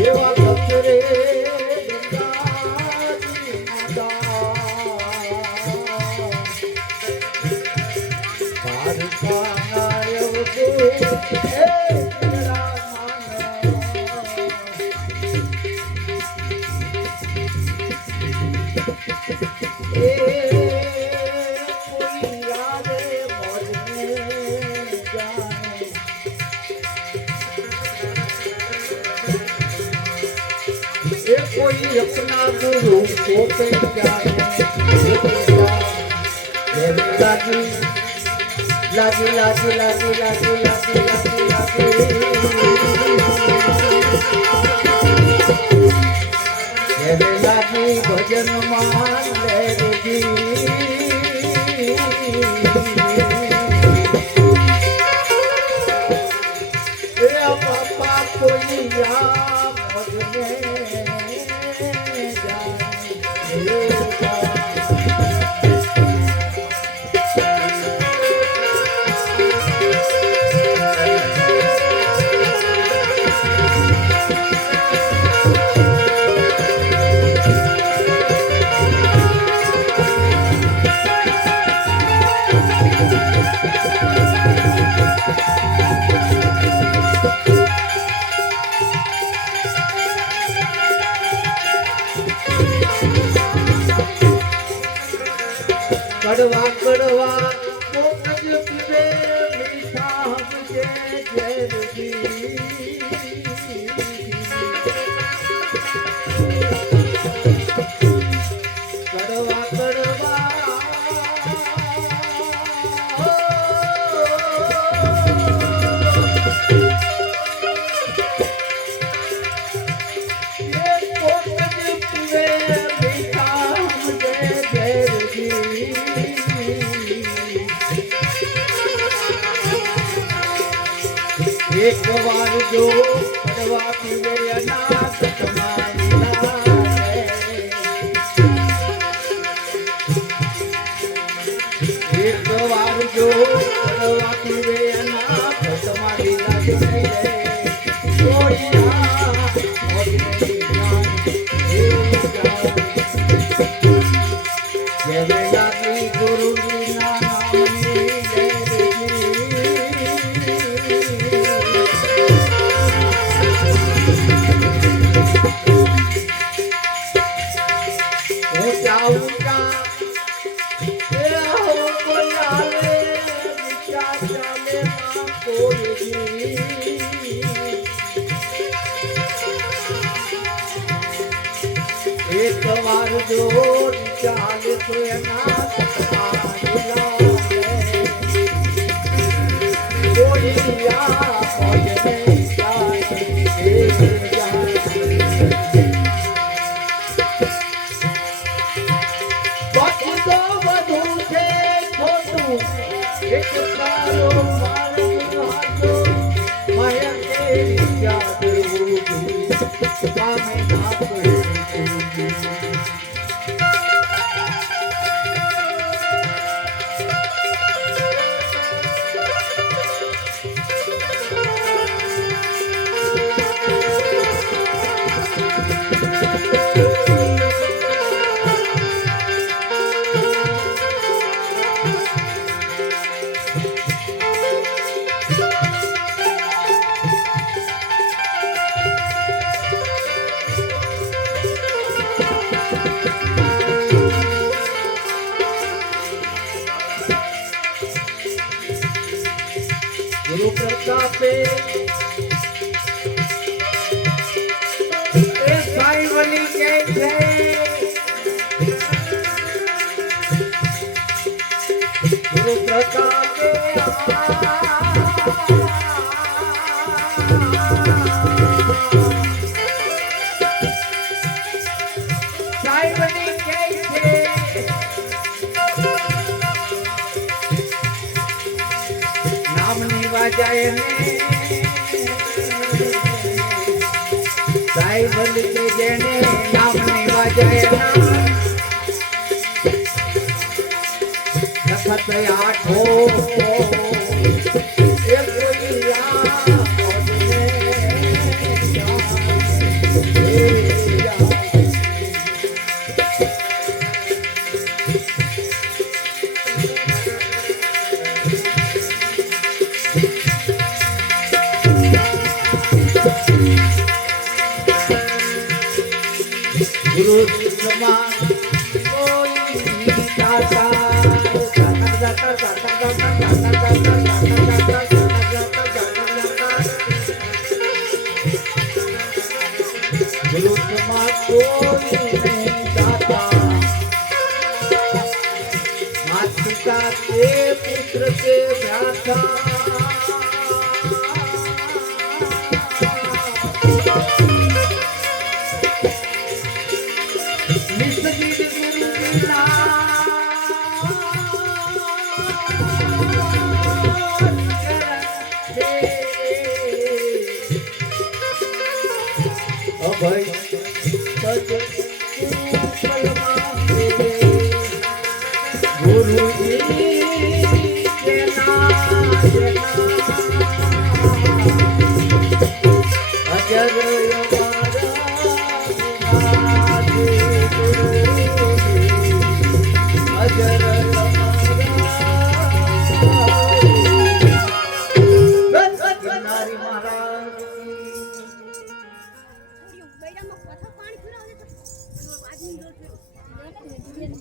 એવા ભક્ત રે ગંગાજી માતા પારકાનાય વદુ હે તેરા માન એ કોઈ યાદે મોરને જાને ये कोई अपना गुरु को पे जाने लागी लागी लागी लागी लागी लागी लागी लागी लागी भजन मान लेगी पापा कोई या भजने कड़वा कड़वा कोकज पीवे मीठा हमसे जैसी कड़वा कड़वा ये कोकज पीवे मीठा हमसे जैसी एक बार जो कड़वा पीवे अनाथ तुम्हारी लाए एक बार जो कड़वा पीवे अनाथ तुम्हारी लाए गुरु एक बार जो चाले तो अनाथ कोई या एक तारो मारो हाथो माया तेरी याद होगी कामे नाथ ગુરુ પ્રતાપે એ સાઈ વલી કે છે ગુરુ પ્રતાપે સાઈ વલી કે છે નામની વાજાય ને સાઈ વલી કે જેને નામની વાજાય ના નખત આઠો એ કોઈ ગુરુ સમાન કોઈ દાતા ગુરુ સમાન કોઈ નહીં દાતા માત પિતા કે પુત્ર કે ભ્રાતા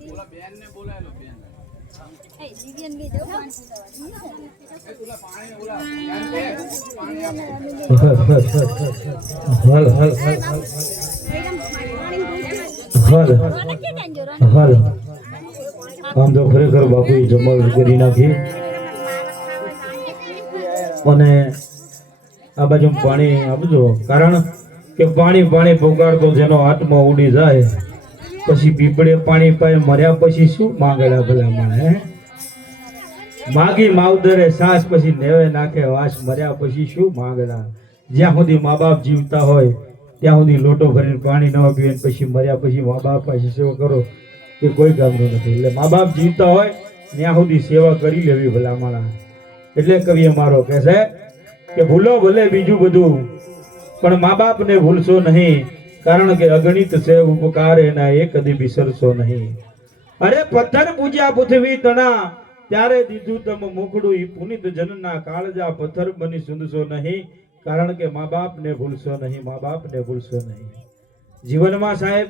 બોલા બેન ને બોલાયેલો બેન એ દિવ્યાન બી દેવ પાણી પીવા એ તુલા પાણી બોલા બેન બે પાણી આપો હલ હલ હલ હલ આમ તો ખરેખર બાપુએ જમાલ કરી નાખી અને આ બાજુ પાણી આપજો કારણ કે પાણી પાણી પોકારતો જેનો આત્મા ઉડી જાય પછી પીપળે પાણી પાય મર્યા પછી શું માંગડા ભલા માણે માગી માવદરે સાસ પછી નેવે નાખે વાસ મર્યા પછી શું માંગડા જ્યાં સુધી મા બાપ જીવતા હોય ત્યાં સુધી લોટો ભરીને પાણી ન પીવે પછી મર્યા પછી મા બાપ પાસે સેવા કરો એ કોઈ કામનું નથી એટલે મા બાપ જીવતા હોય ત્યાં સુધી સેવા કરી લેવી ભલા માણા એટલે કવિ અમારો કહે છે કે ભૂલો ભલે બીજું બધું પણ મા બાપને ભૂલશો નહીં કારણ કે અગણિત છે ઉપકાર એના એ કદી બિસરશો નહીં અરે પથ્થર પૂજ્યા પૃથ્વી તણા ત્યારે દીધું તમ મુખડું ઈ પુનિત જનના કાળજા પથ્થર બની સુંદશો નહીં કારણ કે મા બાપને ભૂલશો નહીં મા બાપને ભૂલશો નહીં જીવનમાં સાહેબ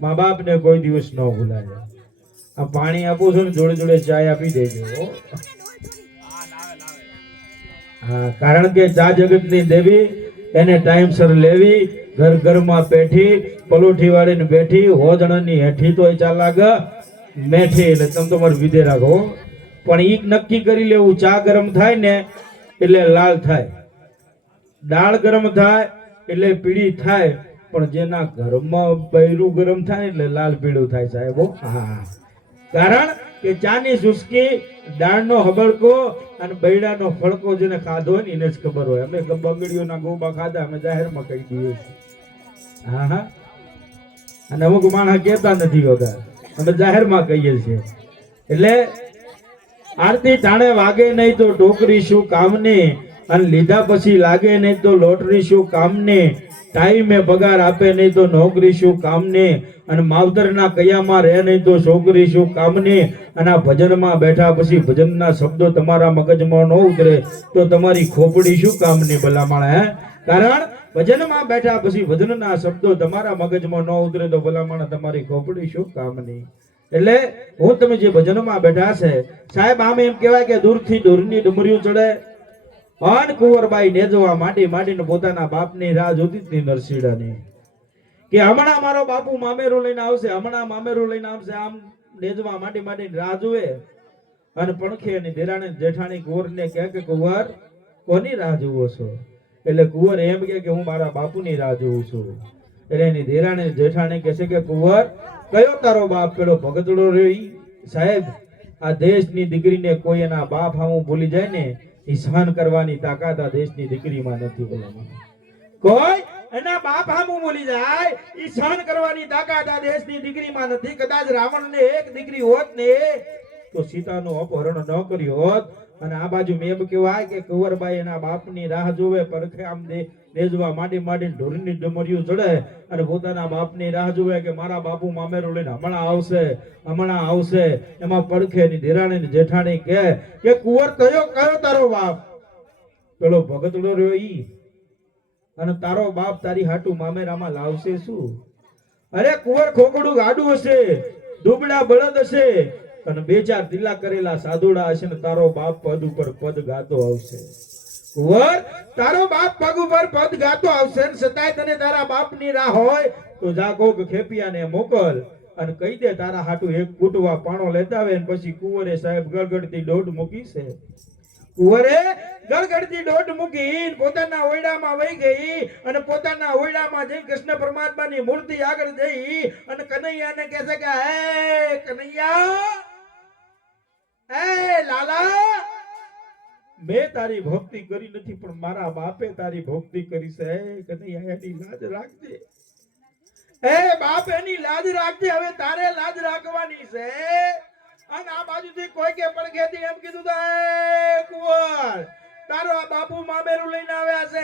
મા બાપને કોઈ દિવસ ન ભૂલાય આ પાણી આપો છો ને જોડે જોડે ચાય આપી દેજો હા કારણ કે ચા જગતની દેવી એને ટાઈમસર લેવી ઘર ઘરમાં પેઠી પલોઠી વાળીને બેઠી હોદણની હેઠી તો ચા લાગે મેઠી એટલે તમે તમારે વિધે રાખો પણ ઈ નક્કી કરી લેવું ચા ગરમ થાય ને એટલે લાલ થાય દાળ ગરમ થાય એટલે પીળી થાય પણ જેના ઘરમાં બૈરું ગરમ થાય એટલે લાલ પીળું થાય સાહેબો હા કારણ કે ચાની સુસ્કી દાળનો હબળકો અને બૈડાનો ફળકો જેને ખાધો હોય ને એને જ ખબર હોય અમે બંગડીઓના ગોબા ખાધા અમે જાહેરમાં કહી દઈએ હા હા અને અમુક માણસ કહેતા નથી હોતા અમે જાહેરમાં કહીએ છીએ એટલે આરતી ટાણે વાગે નહીં તો ટોકરી શું કામની અને લીધા પછી લાગે નહીં તો લોટરી શું કામની ટાઈમે પગાર આપે નહીં તો નોકરી શું કામની અને માવતરના કયામાં રહે નહીં તો છોકરી શું કામની અને આ ભજનમાં બેઠા પછી ભજનના શબ્દો તમારા મગજમાં ન ઉતરે તો તમારી ખોપડી શું કામની ભલામણ હે કારણ ભજનમાં બેઠા પછી ભજનના શબ્દો તમારા મગજમાં ન ઉતરે તો ભલામણ તમારી ખોપડી શું કામની એટલે હું તમે જે ભજનમાં બેઠા છે સાહેબ આમ એમ કહેવાય કે દૂરથી દૂરની ડુમરીઓ ચડે અન કુંવરબાઈ નેજવા માંડીને પોતાના બાપની રાહ જોતી હતી નરસિંહડાની કે હમણાં મારો બાપુ મામેરું લઈને આવશે, હમણાં મામેરું લઈને આવશે. આમ નેજવા માંડીને રાહ જોવે અને પડખે એની દેરાણી જેઠાણી કુંવરને કહે કે કુંવર કોની રાહ જોવો છો? એટલે કુંવર એમ કે હું મારા બાપુની રાહ જોઉં છું. એટલે એની દેરાણી જેઠાણી કહે છે કે કુંવર કયો તારો બાપ પેલો ભગતડો રહ્યો? સાહેબ આ દેશની દીકરીને કોઈ એના બાપ હામું ભૂલી જાય ને એ સહન કરવાની તાકાત આ દેશની દીકરીમાં નથી. બોલવામાં કોઈ એના બાપ હામું ભૂલી જાય એ સહન કરવાની તાકાત આ દેશની દીકરીમાં નથી. કદાચ રાવણને એક દીકરી હોત ને તો સીતાનું અપહરણ ન કર્યું હોત. અને આ બાજુ મેં એમ કહેવાય કે કુંવરબાઈ એના બાપની રાહ જોવે, પરખે આમ દેજવા માંડીને ઢોરની ડમરીયું ચડે અને પોતાના બાપની રાહ જોવે કે મારા બાપુ મામેરું લઈને હમણાં આવશે. એમાં પડખે ની દેરાણી જેઠાણી કે કુંવર કયો તારો બાપ? પેલો ભગતડો રહ્યો ઈ. અને તારો બાપ તારી હાટુ મામેરામાં લાવશે શું? અરે કુંવર ખોકડું ગાડું હશે, દુબળા બળદ હશે અને બે ચાર તિલા કરેલા સાધુડા હશે ને તારો બાપ પદ ઉપર પદ ગાતો આવશે. કુંવર તારો બાપ પગ ઉપર પદ ગાતો આવશે ને છતાંય તને તારા બાપની રાહ હોય તો જા કોક ખેપિયાને મોકલ અને કહી દે તારા હાટુ એક કૂટવા પાણો લેતા આવે. ને પછી કુંવરે સાહેબ ગળગડતી દોઢ મૂકી છે. કુંવરે ગળગડતી દોઢ મૂકી પોતાના ઓરડામાં વહી ગઈ અને પોતાના ઓરડામાં જઈ કૃષ્ણ પરમાત્માની મૂર્તિ આગળ જઈ અને કનૈયાને કહે છે કે હે કનૈયા, એ લાલા, મેં તારી ભક્તિ કરી નથી પણ મારા બાપે તારી ભક્તિ કરી છે. કનૈયા એની લાજ રાખજે, એ બાપ એની લાજ રાખજે. હવે તારે લાજ રાખવાની છે. અને આ બાજુથી કોઈ કે પડખેથી એમ કીધું તો એ કુંવર તારો આ બાપુ મામેરું લઈને આવ્યા છે.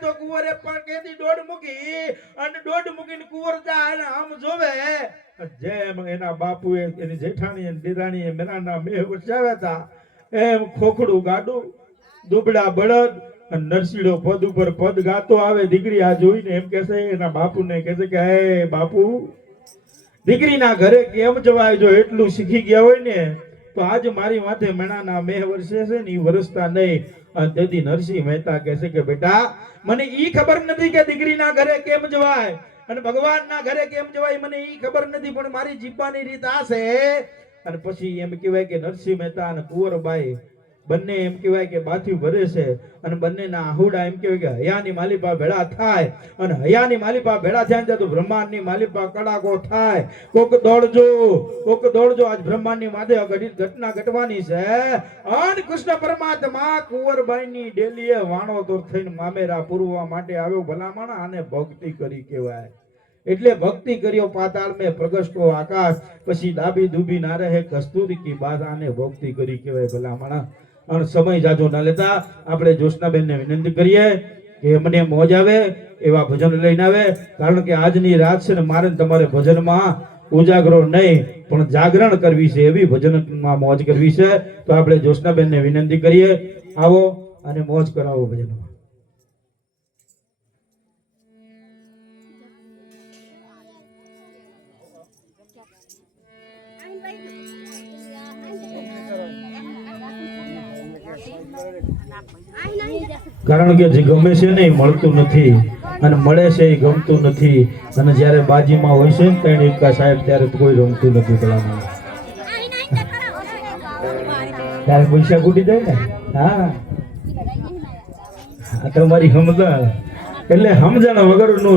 તો કુંવરે પડખેથી દોઢ મૂકી અને દોઢ મૂકીને કુંવર જાય અને આમ જોવે જેમ એના બાપુએ એની જેઠાણી અને દેરાણીએ મેરાના મેહ વરસાવ્યા હતા એમ ખોખડું ગાડું, દુબળા બળદ અને નરસિંહડો પદ ઉપર પદ ગાતો આવે. દીકરી આ જોઈને એમ કહે છે, એના બાપુને કહે છે કે હે બાપુ, દીકરીના ઘરે કેમ જવાય? જો એટલું શીખી ગયા હોય ને તો આજ મારી માથે મેણાના મેહ વરસે છે ને એ વરસતા નહીં. અને તેથી નરસિંહ મહેતા કહે છે કે બેટા મને ઈ ખબર નથી કે દીકરીના ઘરે કેમ જવાય અને ભગવાનના ઘરે કેમ જવાય, મને ઈ ખબર નથી, પણ મારી જીવવાની રીત આ છે. અને પછી એમ કહેવાય કે નરસિંહ મહેતા અને કુંવરબાઈ બંને એમ કહેવાય કે બાથી ભરે છે અને બંનેના આહુડા એમ કહેવાય કે હયાની માલિપા ભેળા થાય. અને હયાની માલિપા ભેળા થાય ને તો બ્રહ્માંડની માલિપા કડાકો થાય. કોક દોડજો આજ બ્રહ્માંડની માથે ઘટના ઘટવાની છે. અને કૃષ્ણ પરમાત્મા કુંવરબાઈની ડેલીએ વાણો તો થઈને મામેરા પૂરવા માટે આવ્યો. ભલામણ આને ભક્તિ કરી કહેવાય. એટલે ભક્તિ કર્યો પાતાળ મેં પ્રગસ્ટો આકાશ, પછી દાબી દુબી ના રહે કસ્તુરી કી બાત, આને ભક્તિ કરી કહેવાય. ભલામણ અને સમય જાજો ના લેતા આપણે જ્યોત્સનાબેનને વિનંતી કરીએ કે મને મોજ આવે એવા ભજન લઈને આવે. કારણ કે આજની રાત છે ને મારે તમારે ભજનમાં ઉજાગરો નહીં પણ જાગરણ કરવી છે, એવી ભજનમાં મોજ કરવી છે. તો આપણે જ્યોત્સનાબેનને વિનંતી કરીએ, આવો અને મોજ કરાવો ભજનમાં. કારણ કે જે ગમે છે ને એ મળતું નથી અને મળે છે એ ગમતું નથી. અને જ્યારે બાજીમાં હોય છે ને ત્રણ એકા સાહેબ ત્યારે કોઈ રમતું નથી. પેલામાં ત્યારે પૈસા ખૂટી જાય ને. હા તમારી સમજણ એટલે સમજણ વગરનું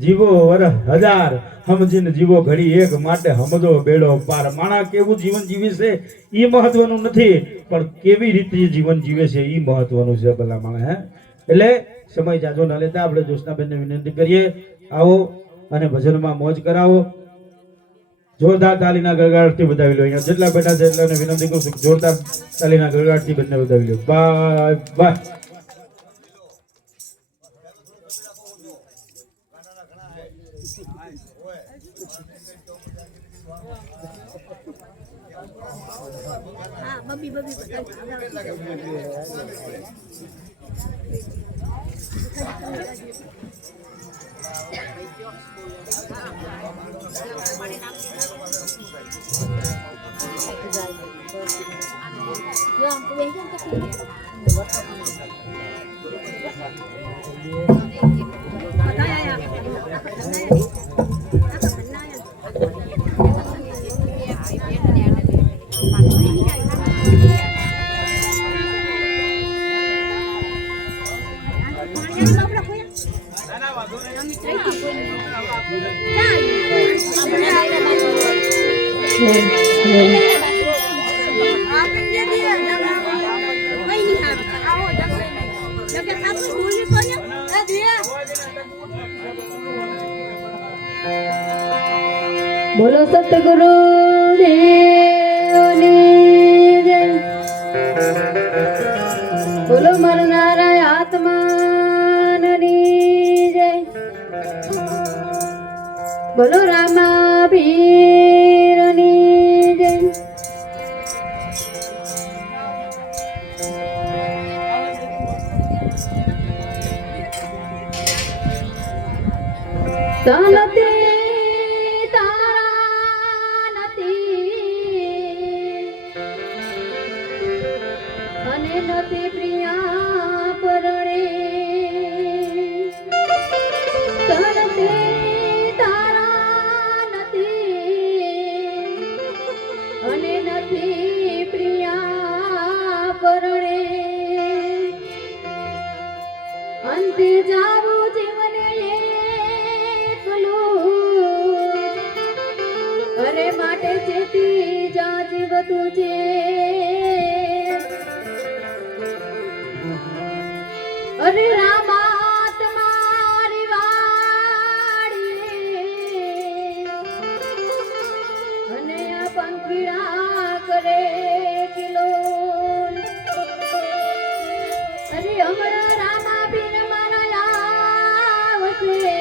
જીવો વરસ હજાર, સમજીને જીવો ઘડી એક, માટે સમજો બેડો પાર. માણસ કેવું જીવન જીવે છે એ મહત્વનું નથી પણ કેવી રીતે જીવન જીવે છે એ મહત્વનું છે. ભલા માણસ એટલે સમય જાજો ના લેતા આપણે જ્યોત્સનાબેનને વિનંતી કરીએ, આવો અને ભજનમાં મોજ કરાવો. જોરદાર તાલીના ગળગાટથી વધાવી લો. અહીંયા જેટલા બેઠા છે એટલાને વિનંતી કરું છું જોરદાર તાલીના ગળગાટથી બંને વધાવી લો. Bye bye. હા બબી જો આમ તો બેસી જાઓ તો બોલો સતગુરુ દેવની જય. બોલો મરનારા આત્માની જય. બોલો રામા પીરની જય. ચાલતે તારા નથી અને નથી પ્રિયા પરણે. ચાલતે તારા નથી અને નથી પ્રિયા પરણે. અંતે જાવું જીવને અરે માટે ચેતી જા જીવ તુજે. અરે રામા તમારી વાડી અને આ પંખીડા કરે કિલો. અરે હમણાં રામા બિન મારા આવશે.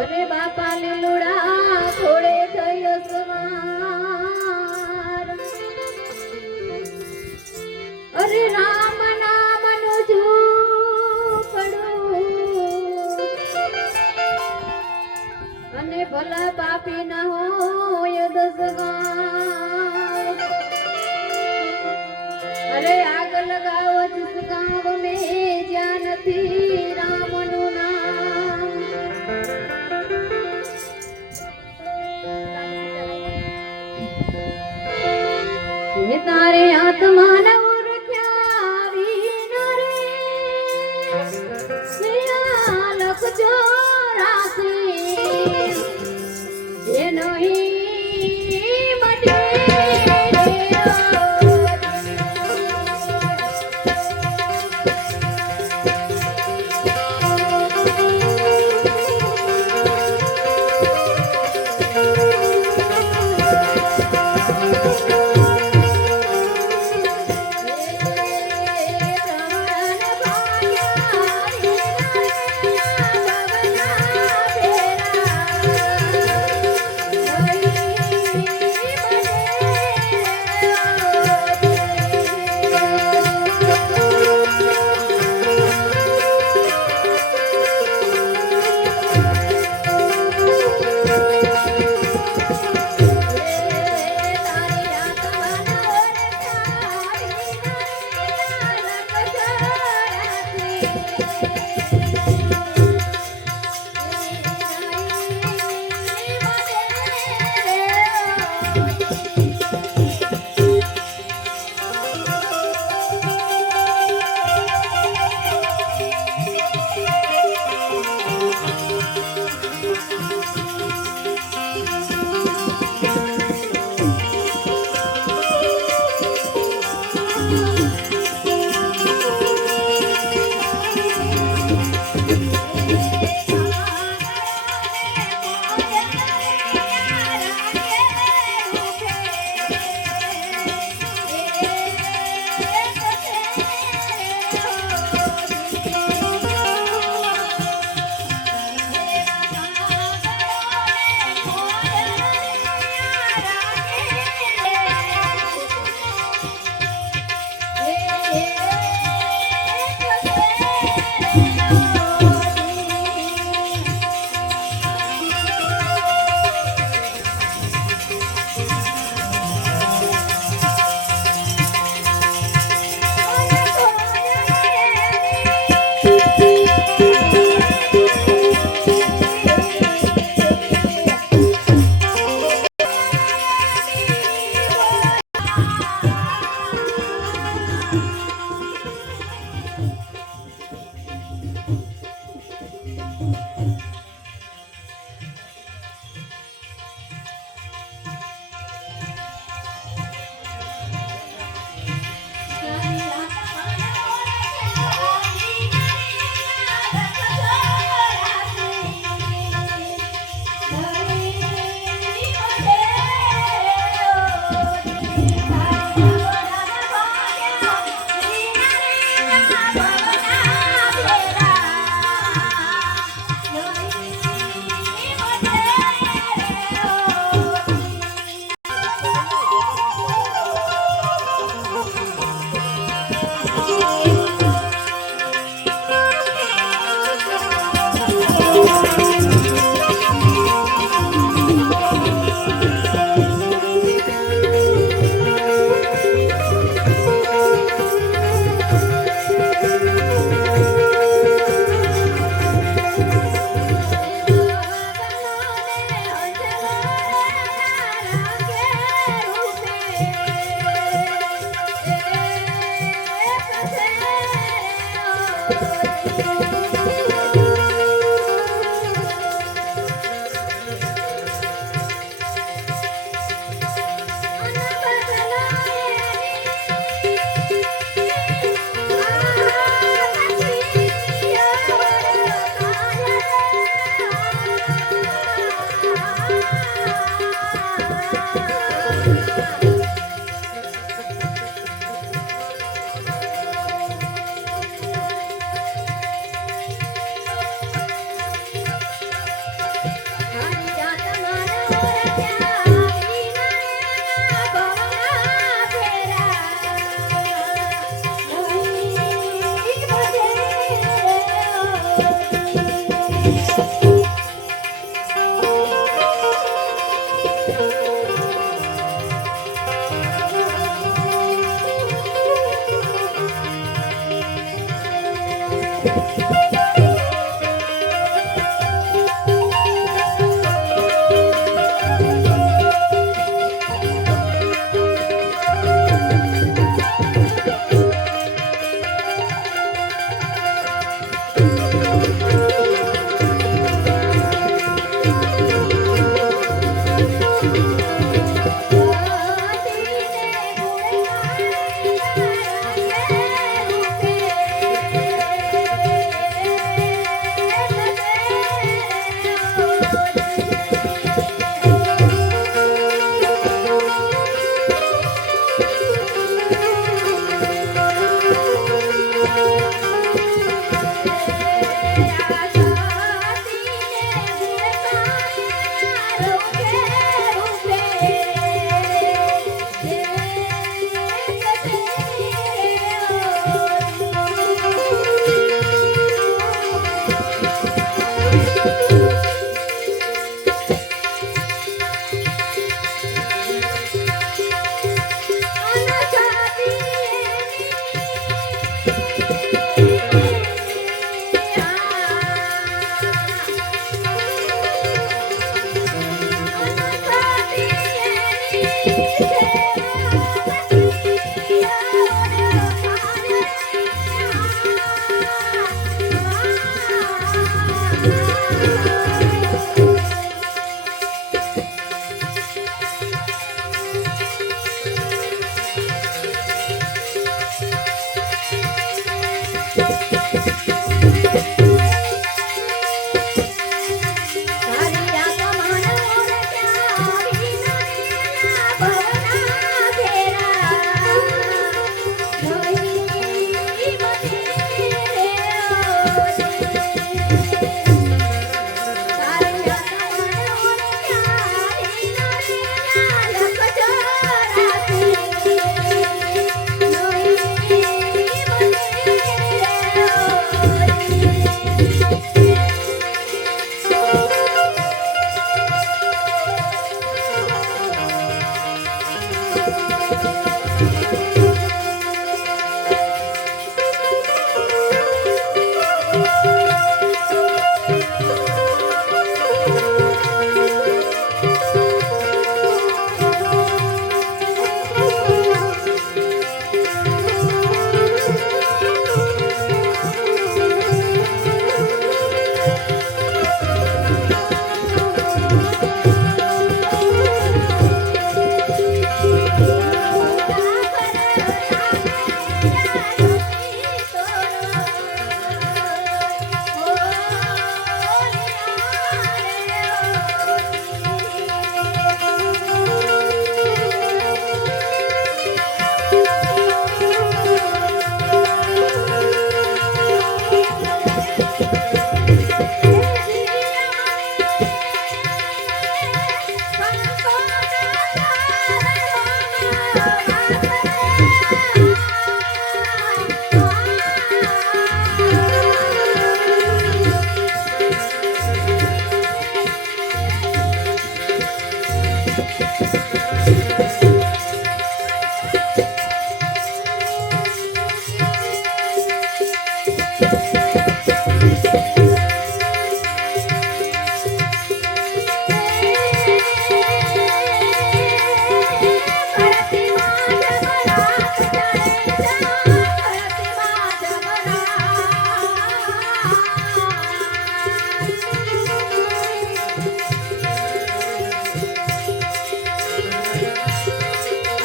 અરે બાપા લીલુડા થોડે થયો સવાર. અરે રામ નામ નું ઝૂંપડું અને ભલા પાપી ના હોય દસગાંવ. અરે આગ લગાવો જીસ ગાંવ મેં જ્યાં નથી રામ નું નામ. તારે આત્માના ઓળખ્યા વિના રે લખ ચોરાસી એનો મટે.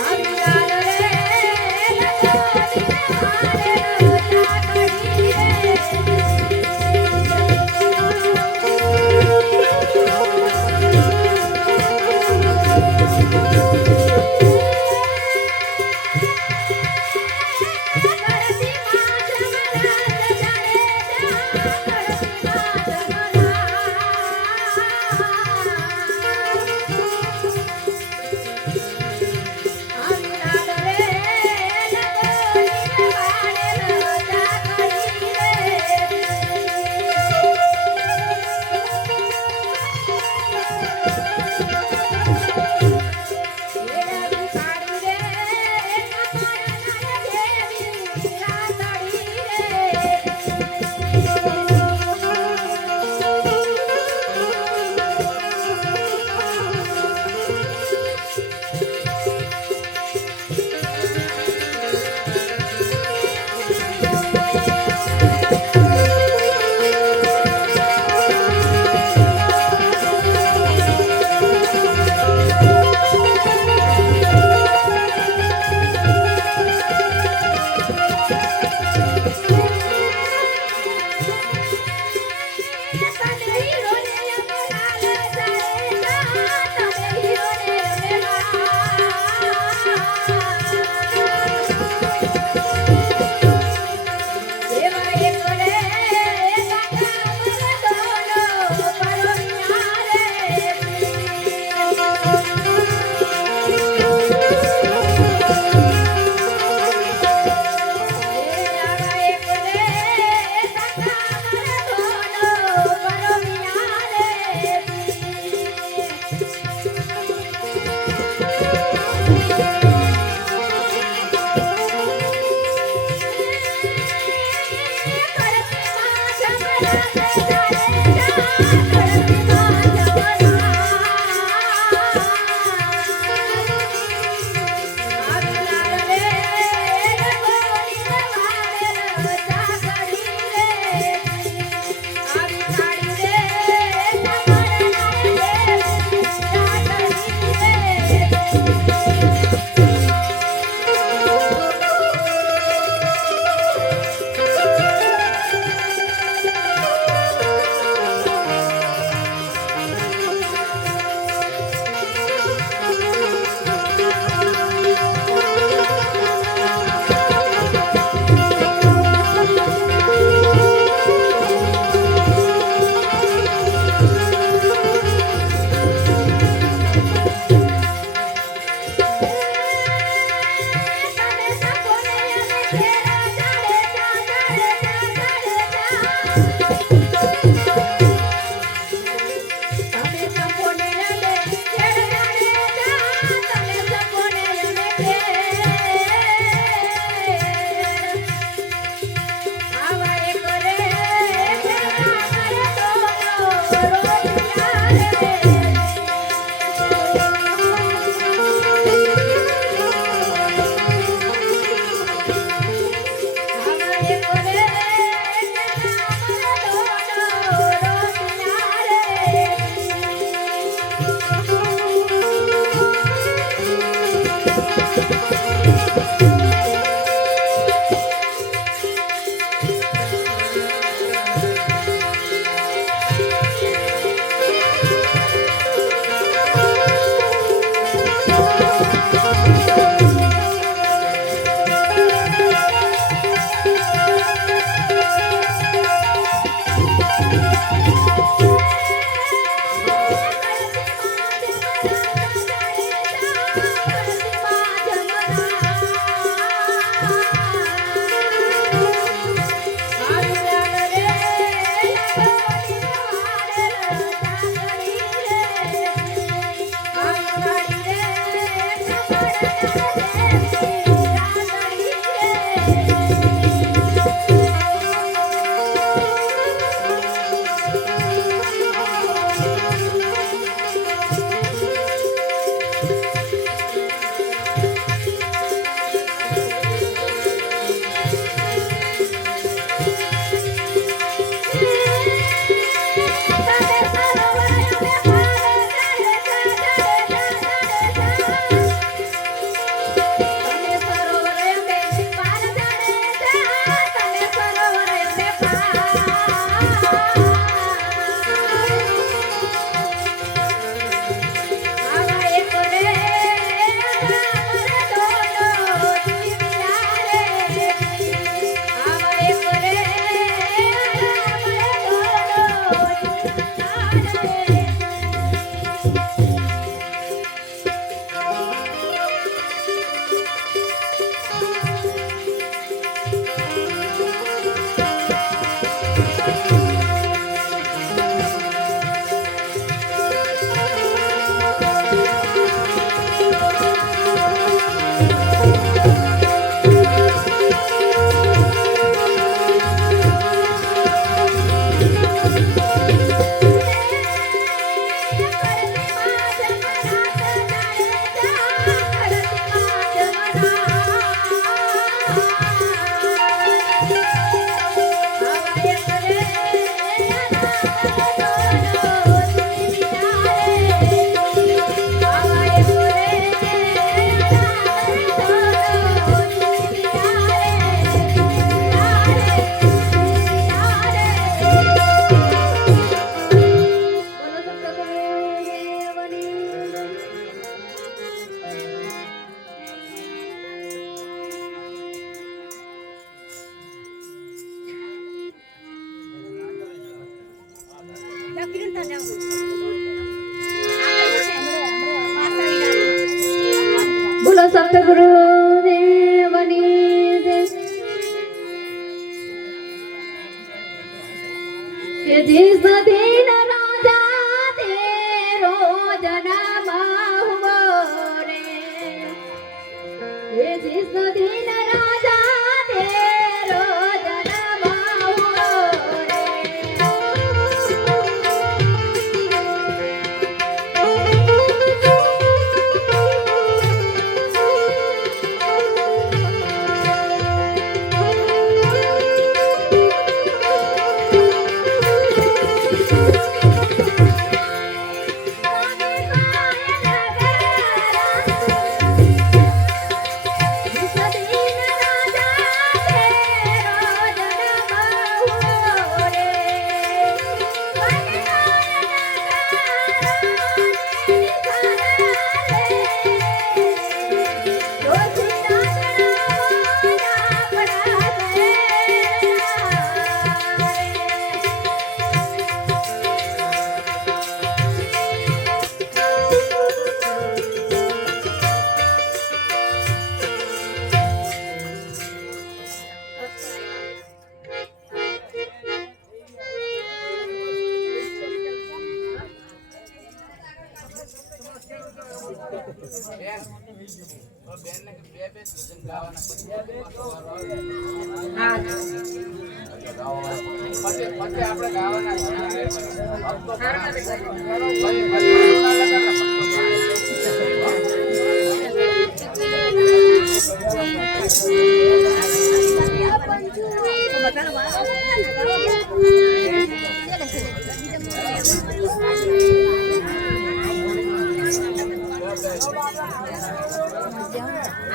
હરિલાલ રે તારા પીરતા જાવ આપણે છે માતાની ગાડી બોલો સતગુરુ દેવની જય કે જીસ દિન રાજા તેરો જન્મ હુઓ રે કે જીસ દિન રાજા તેરો જન્મ હુઓ રે બેન ને બે ભજન ગાવાના પછી આપણે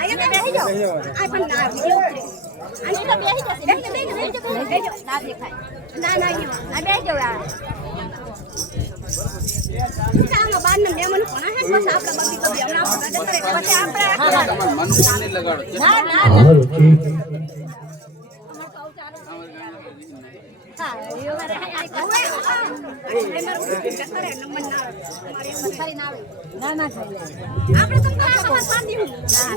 આયા બેહી જાઓ આ પણ ના વિડિયો ઉતરે આની તો બેહી જશે બેહી જાઓ ના દેખાય ના ના આ બેહી જાઓ યાર ચાલો બાર ને મેમન કોણ હે બસ આપડા બધી તો બેવના ભગત કરે પછી આપડા મન નહીં લગાડો ના ના હાલો ઠીક હા યો મારે આ કહું એ મારું કરે નંબર ના મારી ફરી ના આવે ના ના ખાઈ લે આપણે તો ખબર શાંતિ હું ના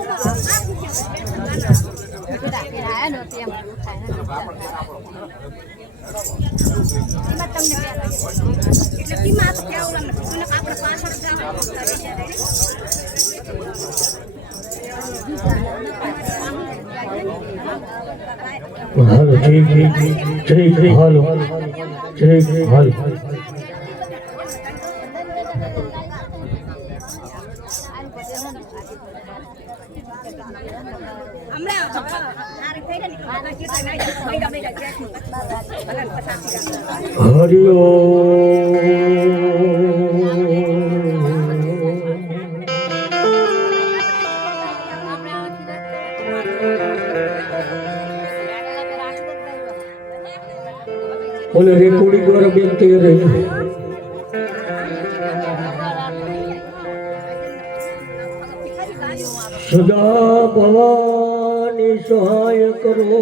બેટા આયા નો તેમ થાય એમાં તમને બે એટલે ટીમાં તો કેવું ને આપણે પાછળ જવાનું હાલો ઠીક ઠીક હાલો ઠીક હાલો બોલે રેકોર્ડિંગ દ્વારા બેન તૈયાર રહી સદા ભવાની સહાય કરો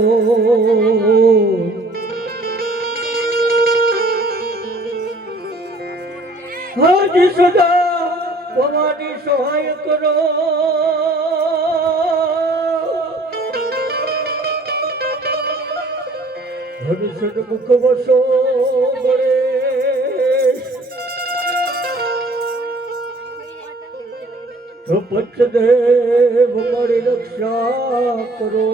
હાજી સદા ભવાની સહાય કરો હરિસદ મુખ વસો ગણેશ તો પંચદેવ મારી રક્ષા કરો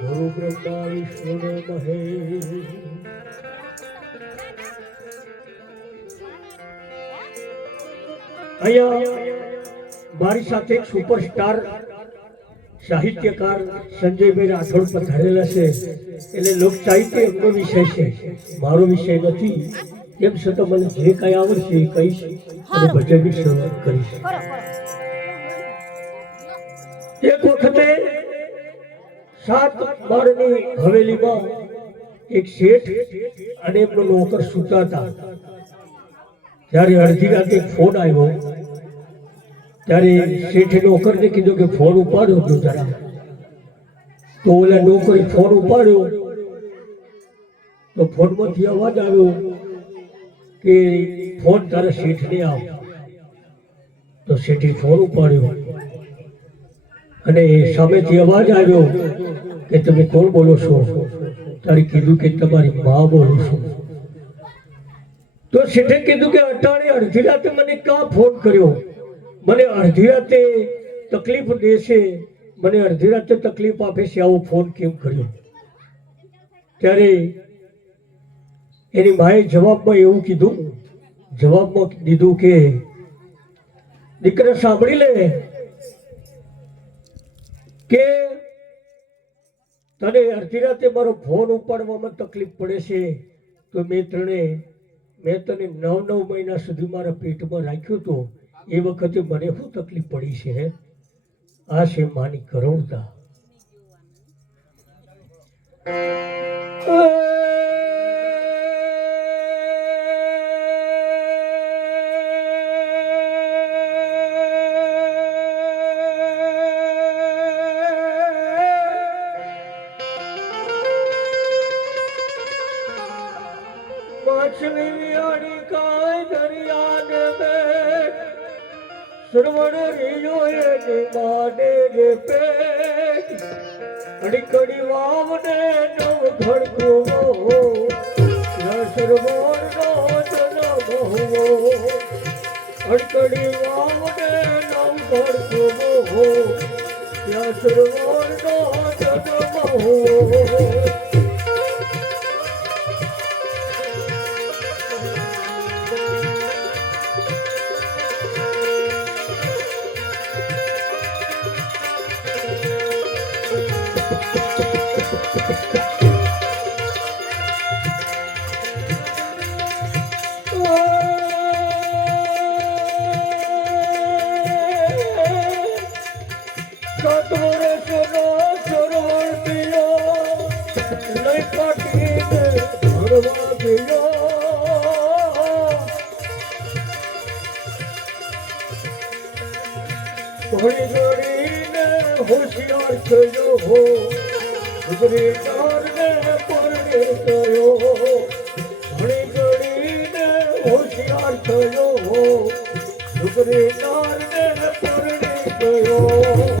ગુરુ બ્રહ્મા વિષ્ણુ મહેશ અહીંયા મારી સાથે એક સુપરસ્ટાર સાહિત્યકાર સંજયભાઈ રાઠોડ પધારેલા છે એટલે લોક સાહિત્ય એમનો વિષય છે મારો વિષય નથી તેમ છતાં મને જે કઈ આવડશે એ કહીશ અને ભજનની શરૂઆત કરીશ એક વખતે 7 માળની હવેલીમાં એક શેઠ અને એમનો નોકર સૂતા હતા ત્યારે અડધી રાતે ફોન આવ્યો ત્યારે શેઠે નોકરને કીધું કે ફોન ઉપાડ્યો તો જરા તો ઓલા નોકરે ફોન ઉપાડ્યો તો ફોનમાંથી અવાજ આવ્યો કે ફોન તારા શેઠને આવ. તો શેઠે ફોન ઉપાડ્યો અને સામેથી અવાજ આવ્યો કે તમે કોણ બોલો છો? તારે કીધું કે તમારી મા બોલું છું. તો શેઠે કીધું કે અટાણે અડધી રાતે મને કાં ફોન કર્યો? મને અડધી રાતે તકલીફ દેશે, મને અડધી રાતે તકલીફ આપે છે, આવો ફોન કેમ કર્યો? ત્યારે એની માએ જવાબમાં એવું કીધું, જવાબમાં દીધું કે દીકરા સાંભળી લે કે તને અડધી રાતે મારો ફોન ઉપાડવામાં તકલીફ પડે છે, તો મેં તને 9 મહિના સુધી મારા પેટમાં રાખ્યો તો એ વખતે મને શું તકલીફ પડી છે? હે, આ છે માની કરુણતા. માછલી વિયાણી કાય દરિયાને બેઠ, સરવણ રીયો એની માને રે પેટ, અડીકડી વાવને નવ ધડકો મોહો, સરવણનો જન્મ હોવો. અડીકડી વાવને નવ ધડકો મોહો, સરવણનો જન્મ હોવો. હોશિયાર થયો હો, ઘડી તારને પરણે થયો, ઘણી ઘડીને હોશિયાર થયો હો, ઘડી તારને પરણે થયો.